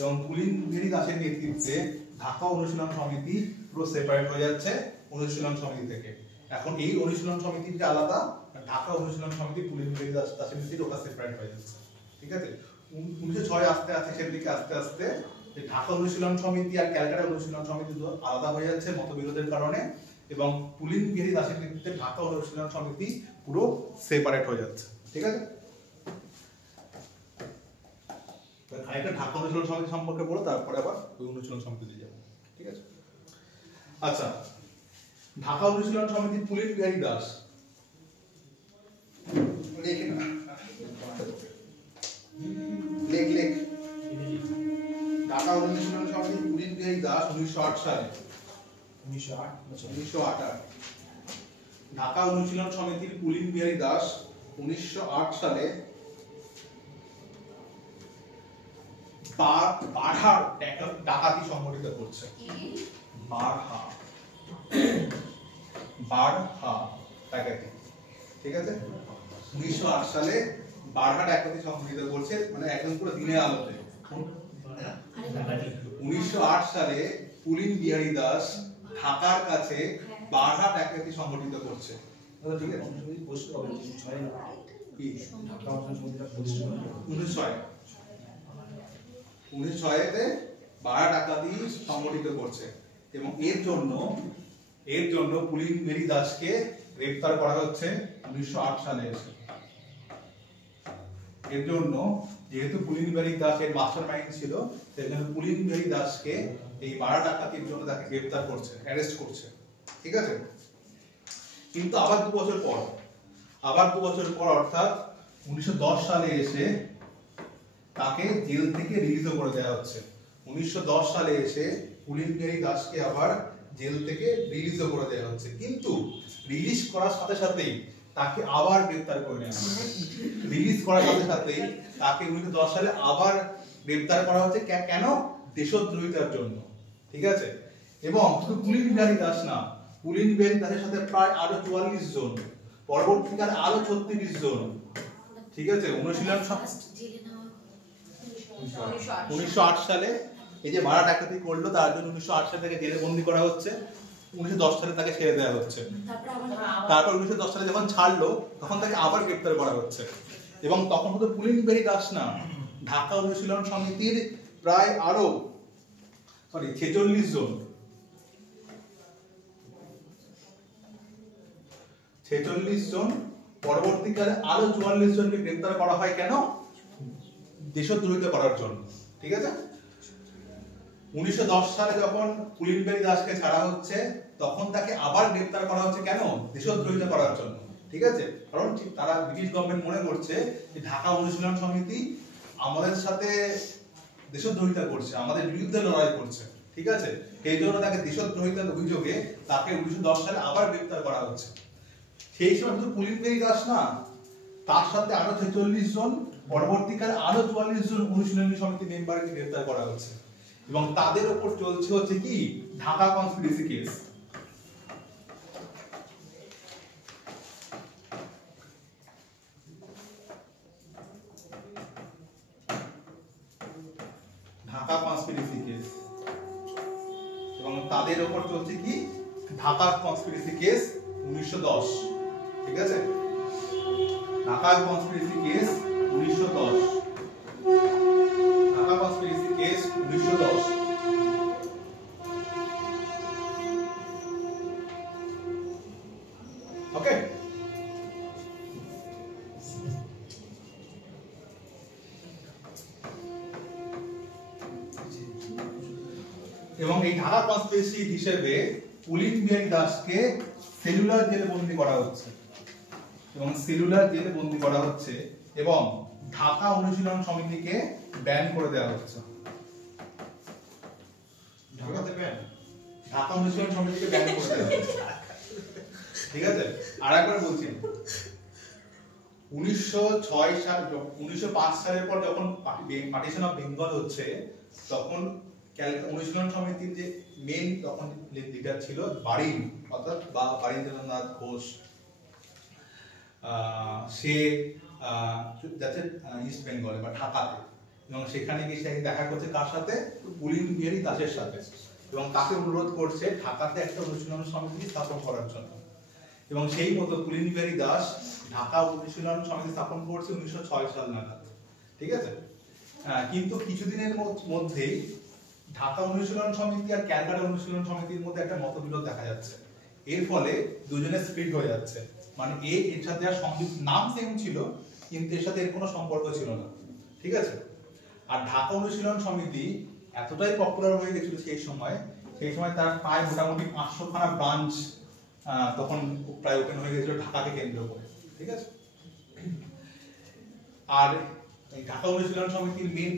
এবং পুলিন বিহারী দাসের নেতৃত্বে ঢাকা অনুশীলন সমিতি পুরো সেপারেট হয়ে যাচ্ছে অনুশীলন সমিতি থেকে। এখন এই অনুশীলন সমিতিটা আলাদা, ঢাকা অনুশীলন সমিতি পুলিন বিহারী দাসের নেতৃত্বে ওটা সেপারেট হয়ে যাচ্ছে, ঠিক আছে। 1906 আস্তে আস্তে সেদিকে আস্তে আস্তে ঢাকা অনুশীলন সমিতি আর ক্যালকাটা অনুশীলন সমিতি আলাদা হয়ে যাচ্ছে মতবিরোধের কারণে, এবং পুলিন বিহারী দাসের নেতৃত্বে ঢাকা অনুশীলন সমিতি পুরো সেপারেট হয়ে যাচ্ছে, ঠিক আছে। খানিকটা ঢাকা অনুশীলন সমিতি সম্পর্কে বলো, তারপরে আবার ওই অনুশীলন সমিতিতে যাবো, ঠিক আছে। আচ্ছা, ঢাকা অনুশীলন সমিতি পুলিন বিহারী দাস লেখ ঢাকা অনুশীলন সমিতি পুলিন বিহারী দাস 1908 সালে 1908 ঢাকা অনুশীলন সমিতির পুলিন বিহারী দাস 1908 সালে বারহার ডাকাতি সংগঠিত করছে। বারহা ডাকাতি, ঠিক আছে। 1908 সালে বারহা ডাকাতি সংগঠিত করছে, মানে একদম পুরো দিনের আলোতে। 1908 সালে পুলিন বিহারী দাস ঢাকার কাছে বারহা ডাকাতি সংগঠিত করছে। ঠিক আছে, 1906 তে বারহা ডাকাতি সংগঠিত করছে এবং এর জন্য পুলিন বিহারী দাসকে গ্রেফতার করা হচ্ছে 1908 সালে এসে। এর জন্য যেহেতু পুলিন বিহারী দাস এর মাস্টার মাইন্ড ছিল, সেজন্য পুলিন বিহারী দাসকে এই বারহা ডাকাতির জন্য তাকে গ্রেফতার করছে, অ্যারেস্ট করছে, ঠিক আছে। কিন্তু আবার 2 বছর পর অর্থাৎ 1910 সালে এসে তাকে জেল থেকে রিলিজ করে দেওয়া হচ্ছে। 1910 সালে এসে পুলিন বিহারী দাসকে আবার জেল থেকে রিলিজ করে দেওয়া হচ্ছে, কিন্তু রিলিজ করার সাথে সাথেই তাকে আবার গ্রেফতার করে নেওয়া হচ্ছে। রিলিজ করার সাথে সাথেই তাকে 1910 সালে আবার গ্রেফতার করা হচ্ছে, কেন? দেশদ্রোহিতার জন্য, ঠিক আছে। এবং শুধু পুলিন বিহারী দাস না, পুলিন বিহারী দাসের সাথে প্রায় আরো 44 জন, পরবর্তীকালে আরো 36 জন, ঠিক আছে। 1908 সালে এই যে বারহা ডাকাতি করলো তার জন্য 1908 সালে তাকে জেলে বন্দী করা হচ্ছে। 1910 সালে তাকে ছেড়ে দেওয়া হচ্ছে। তারপর 1910 সালে যখন ছাড়লো তখন তাকে আবার গ্রেফতার করা হচ্ছে। এবং তখন শুধু পুলিন বিহারী দাস না, ঢাকা অনুশীলন সমিতির প্রায় আরো 46 জন, 46 জন, পরবর্তীকালে আরো 44 জনকে গ্রেফতার করা হয়, কেন? দেশদ্রোহিতা করার জন্য, ঠিক আছে। 1910 সালে যখন পুলিন বিহারী দাসকে ছাড়া হচ্ছে তখন তাকে আবার গ্রেফতার করা হচ্ছে, কেন? দেশদ্রোহিতা করার জন্য, ঠিক আছে। কারণ তারা ব্রিটিশ গভর্নমেন্ট মনে করছে যে ঢাকা অনুশীলন সমিতি আমাদের সাথে দেশদ্রোহিতা করছে, আমাদের বিরুদ্ধে লড়াই করছে, ঠিক আছে। সেই জন্য তাকে দেশদ্রোহিতার অভিযোগে তাকে 1910 সালে আবার গ্রেফতার করা হচ্ছে। সেই সময় শুধু পুলিন বিহারী দাস না, তার সাথে আরো 46 জন, পরবর্তীকালে আরো 44 জন অনুশীলনী সমিতি মেম্বারকে গ্রেফতার করা হচ্ছে এবং তাদের উপর চলছে হচ্ছে কি Dhaka conspiracy case. Dhaka conspiracy case এবং তাদের উপর চলছে কি ঢাকা কনস্পিরেসি কেস 1910, ঠিক আছে। Dhaka conspiracy case 1910, Dhaka conspiracy case 1910। ওকে, এবং এই ঢাকা কনস্পিরেসি হিসেবে পুলিন বিহারী দাসকে সেলুলার জেলে বন্দী করা হচ্ছে এবং সেলুলার জেলে বন্দী করা হচ্ছে এবং ঢাকা অনুশীলন সমিতিকে ব্যান করে দেওয়া হচ্ছে। ঢাকাতে ব্যান, ঢাকা অনুশীলন সমিতিকে ব্যান করে দেওয়া হচ্ছে, ঠিক আছে। আরেকবার বলছি, 1905 সালের পর যখন পার্টিশন অফ বেঙ্গল হচ্ছে তখন অনুশীলন সমিতির যে মেইন তখন লিডার ছিল বারিন, অর্থাৎ বারীন্দ্রনাথ ঘোষ। সে যাচ্ছে ইস্ট বেঙ্গলে বা ঢাকাতে এবং সেখানে গিয়ে সে দেখা করছে কার সাথে? পুলিন বিহারী দাসের সাথে, এবং তাকে অনুরোধ করছে ঢাকাতে একটা অনুশীলন সমিতি স্থাপন করার জন্য। এবং সেই মতো পুলিন বিহারী দাস ঢাকা অনুশীলন সমিতি স্থাপন করছে 1906 সাল নাগাদ, ঠিক আছে। কিন্তু কিছুদিনের মধ্যেই ঢাকা অনুশীলন সমিতি আর ক্যালকাটা অনুশীলন সমিতির মধ্যে একটা মতবিরোধ দেখা যাচ্ছে। এর ফলে দুজনে স্প্লিট হয়ে যাচ্ছে, মানে এর সাথে আর সংযুক্ত, নাম সেম ছিল কিন্তু এর সাথে এর কোনো সম্পর্ক ছিল না, ঠিক আছে। আর ঢাকা অনুশীলন সমিতি এতটাই পপুলার হয়ে গেছিল সেই সময় তার প্রায় মোটামুটি 500 খানা ব্রাঞ্চ তখন প্রায় ওপেন হয়ে গেছিল ঢাকাকে কেন্দ্র করে, ঠিক আছে। আর এই ঢাকা অনুশীলন সমিতির মেইন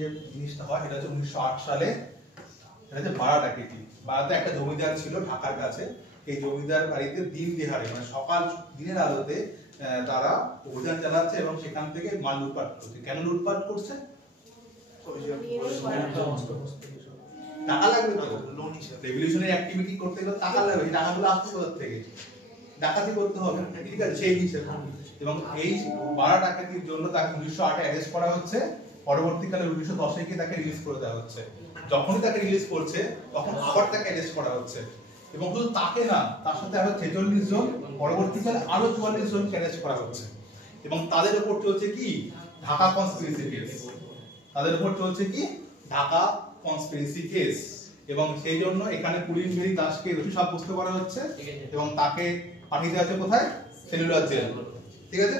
যে জিনিসটা হয় সেটা হচ্ছে 1908 সালে এটা হচ্ছে বারহা ডাকাতি। বারাতে একটা জমিদার ছিল ঢাকার কাছে, এই জমিদার বাড়িতে দিন দিহাড়ে মানে সকাল দিনের আলোতে তারা অভিযান চালাচ্ছে এবং সেখান থেকে মাল লুটপাট করছে। কেন লুটপাট করছে? টাকা লাগবে তো, লোন হিসেবে রেভলিউশনারি অ্যাক্টিভিটি করতে গেলে টাকা লাগবে, এই টাকাগুলো আসছে কোথা থেকে? ডাকাতি করতে হবে, ঠিক আছে, সেই হিসেবে। এবং এই বাড়া ডাকাতির জন্য তাকে 1908 অ্যারেস্ট করা হচ্ছে, পরবর্তীকালে 1910 গিয়ে তাকে রিলিজ করে দেওয়া হচ্ছে। যখনই তাকে রিলিজ করছে তখন আবার তাকে অ্যারেস্ট করা হচ্ছে, এবং শুধু তাকে না, তার সাথে আরো 46 জন, পরবর্তীকালে আরো 44 জনকে অ্যারেস্ট করা হচ্ছে। এবং তাদের উপর চলছে কি? Dhaka conspiracy case. তাদের উপর চলছে কি? Dhaka conspiracy case. এবং সেই জন্য এখানে পুলিন বেরি দাসকে দোষী সাব্যস্ত করা হচ্ছে এবং তাকে পাঠিয়ে দেওয়া হচ্ছে কোথায়? সেলুলার জেল, ঠিক আছে।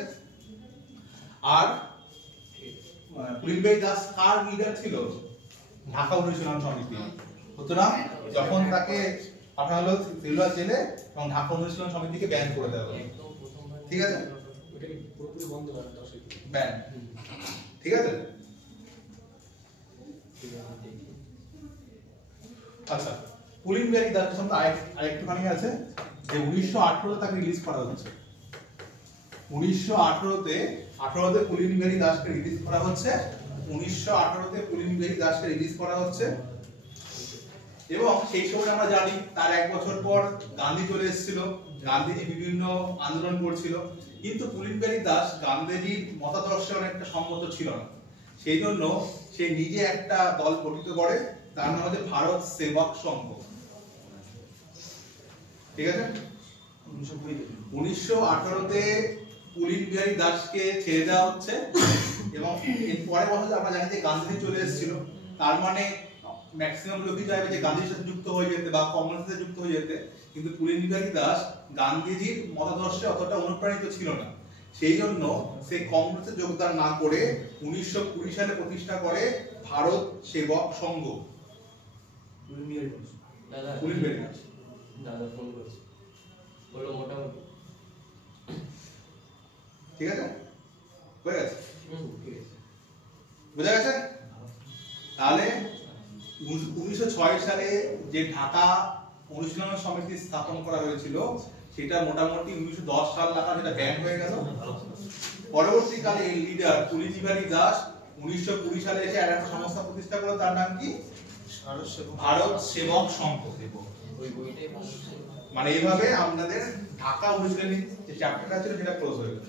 আর পুলিন বেরি দাস কার লিডার ছিল? ঢাকা অনুশীলন সমিতি। সুতরাং যখন তাকে পাঠানো হলো সেলুলার জেলে, এবং ঢাকা অনুশীলন সমিতিকে ব্যান করে দেওয়া হলো, ঠিক আছে, পুরোপুরি বন্ধ করা দর্শক ব্যান, ঠিক আছে। আচ্ছা, পুলিন বেরি দাসের সাথে আরেকটুখানি আছে যে 1918 তাকে রিলিজ করা হচ্ছে। 1918 পুলিন বেরি দাসকে রিলিজ করা হচ্ছে। 1918 পুলিন বেরি দাসকে রিলিজ করা হচ্ছে, এবং সেই সময় আমরা জানি তার এক বছর পর গান্ধী চলে এসেছিল। গান্ধীজি বিভিন্ন আন্দোলন করছিল, কিন্তু পুলিন বেরি দাস গান্ধীজির মতাদর্শে অনেকটা সম্মত ছিল না। সেই জন্য সে নিজে একটা দল গঠিত করে, তার নাম হচ্ছে ভারত সেবক সংঘ, ঠিক আছে। 1918 পুলিন বিহারী দাসকে ছেড়ে দেওয়া হচ্ছে, এবং এর পরের বছর আমরা জানি যে গান্ধীজি চলে এসেছিল। তার মানে ম্যাক্সিমাম লোকই চাইবে যে গান্ধীর সাথে যুক্ত হয়ে যেতে বা কংগ্রেসের সাথে যুক্ত হয়ে যেতে, কিন্তু পুলিন বিহারী দাস গান্ধীজির মতাদর্শে অতটা অনুপ্রাণিত ছিল না। সেই জন্য সে কংগ্রেসে যোগদান না করে 1920 সালে প্রতিষ্ঠা করে ভারত সেবক সংঘ। পুলিন বিহারী দাস দাদা ফোন করছে, বলো মোটামুটি ঠিক আছে, হয়ে গেছে, ঠিক আছে। বুঝা গেছে। তাহলে 1906 সালে যে ঢাকা অনুশীলন সমিতি স্থাপন করা হয়েছিল, সেটা মোটামুটি 1910 সাল নাগাদ সেটা ব্যান হয়ে গেল। পরবর্তীকালে এই লিডার পুলিন বিহারী দাস 1920 সালে এসে আর একটা সংস্থা প্রতিষ্ঠা করলো, তার নাম কি? ভারত সেবক সংঘ। মানে এইভাবে আমাদের ঢাকা অনুশীলনী যে চ্যাপ্টারটা ছিল সেটা ক্লোজ হয়ে গেল।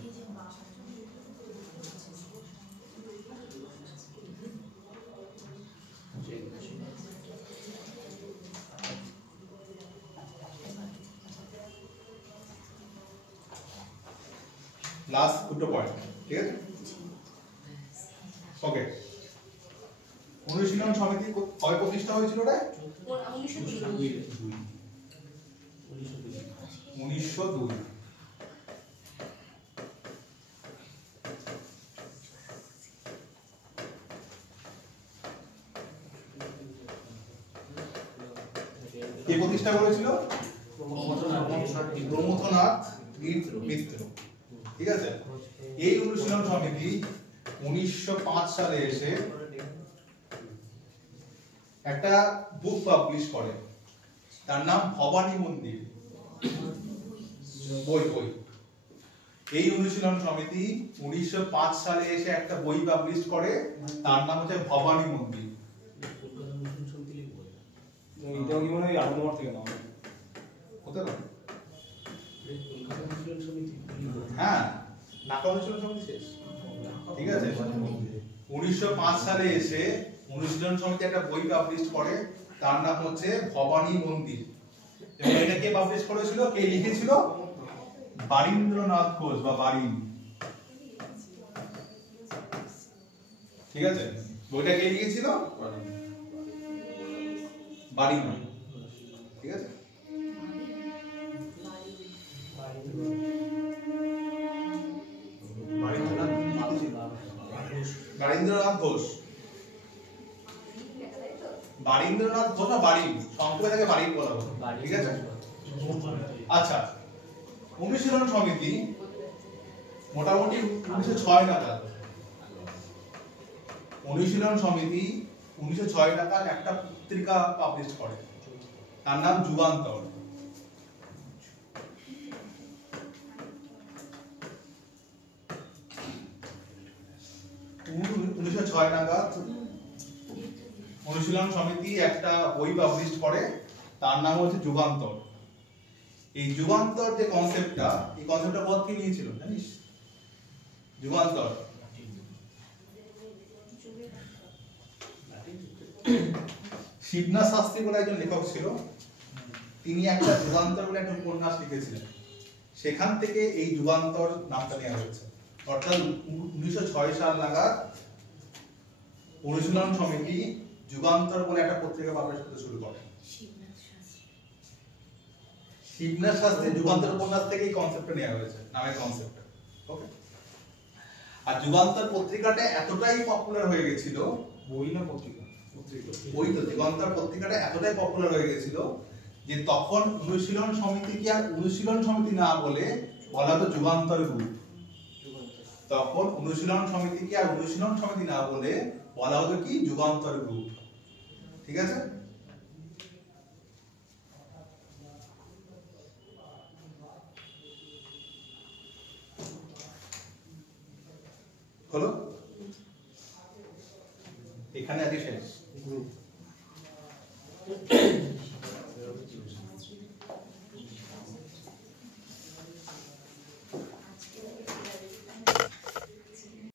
লাস্ট দুটো পয়েন্ট, ঠিক আছে, ওকে। অনুশীলন সমিতি কবে প্রতিষ্ঠা হয়েছিল? ওটা 1902। কে প্রতিষ্ঠা করেছিল? প্রমথনাথ মিত্র, ঠিক আছে। এই অনুশীলন সমিতি 1905 সালে এসে একটা বুক পাবলিশ করে, তার নাম ভবানী মন্দির বই। এই অনুশীলন সমিতি 1905 সালে এসে একটা বই পাবলিশ করে, তার নাম হচ্ছে ভবানী মন্দির। এটাও কি মনে হয় আবহাওয়া থেকে নাও হতে পারে, হ্যাঁ, ঢাকা অনুশীলন সমিতি শেষ, ঠিক আছে। 1905 সালে এসে অনুশীলন সমিতি একটা বই পাবলিশ করে, তার নাম হচ্ছে ভবানী মন্দির। এবং এটা কে পাবলিশ করেছিল, কে লিখেছিল? বারীন্দ্রনাথ ঘোষ বা বারিন, ঠিক আছে। বইটা কে লিখেছিল? বারিন, ঠিক আছে। বারীন্দ্রনাথ ঘোষ, বারীন্দ্রনাথ ঘোষ না বারিন, সংক্ষেপে তাকে বারিন বলা হতো, ঠিক আছে। আচ্ছা, অনুশীলন সমিতি মোটামুটি 1906 নাগাদ, অনুশীলন সমিতি 1906 নাগাদ একটা পত্রিকা পাবলিশ করে, তার নাম যুগান্তর। 1906 নাগাদ অনুশীলন সমিতি একটা বই পাবলিশ করে, তার নাম হচ্ছে যুগান্তর। এই যুগান্তর যে কনসেপ্টটা, এই কনসেপ্টটা পথ কি নিয়েছিল জানিস? যুগান্তর শিবনাথ শাস্ত্রী বলে একজন লেখক ছিল, তিনি একটা যুগান্তর বলে একটা উপন্যাস লিখেছিলেন, সেখান থেকে এই যুগান্তর নামটা নেওয়া হয়েছে। অর্থাৎ 1906 সাল নাগাদ অনুশীলন সমিতি যুগান্তর বলে একটা পত্রিকা পাবলিশ করতে শুরু করে। শিবনাথ শাস্ত্রী যুগান্তর উপন্যাস থেকে এই কনসেপ্টটা নেওয়া হয়েছে, নামের কনসেপ্টটা। ওকে। আর যুগান্তর পত্রিকাটা এতটাই পপুলার হয়ে গেছিল, বই না পত্রিকা? পত্রিকা। ওই তো যুগান্তর পত্রিকাটা এতটাই পপুলার হয়ে গেছিল যে তখন অনুশীলন সমিতিকে আর অনুশীলন সমিতি না বলে বলা হতো যুগান্তর গ্রুপ। তখন অনুশীলন সমিতিকে আর অনুশীলন সমিতি না বলে বলা হতো কি যুগান্তর গ্রুপ। ঠিক আছে? হলো? এখানে আজকে শেষ। গ্রুপ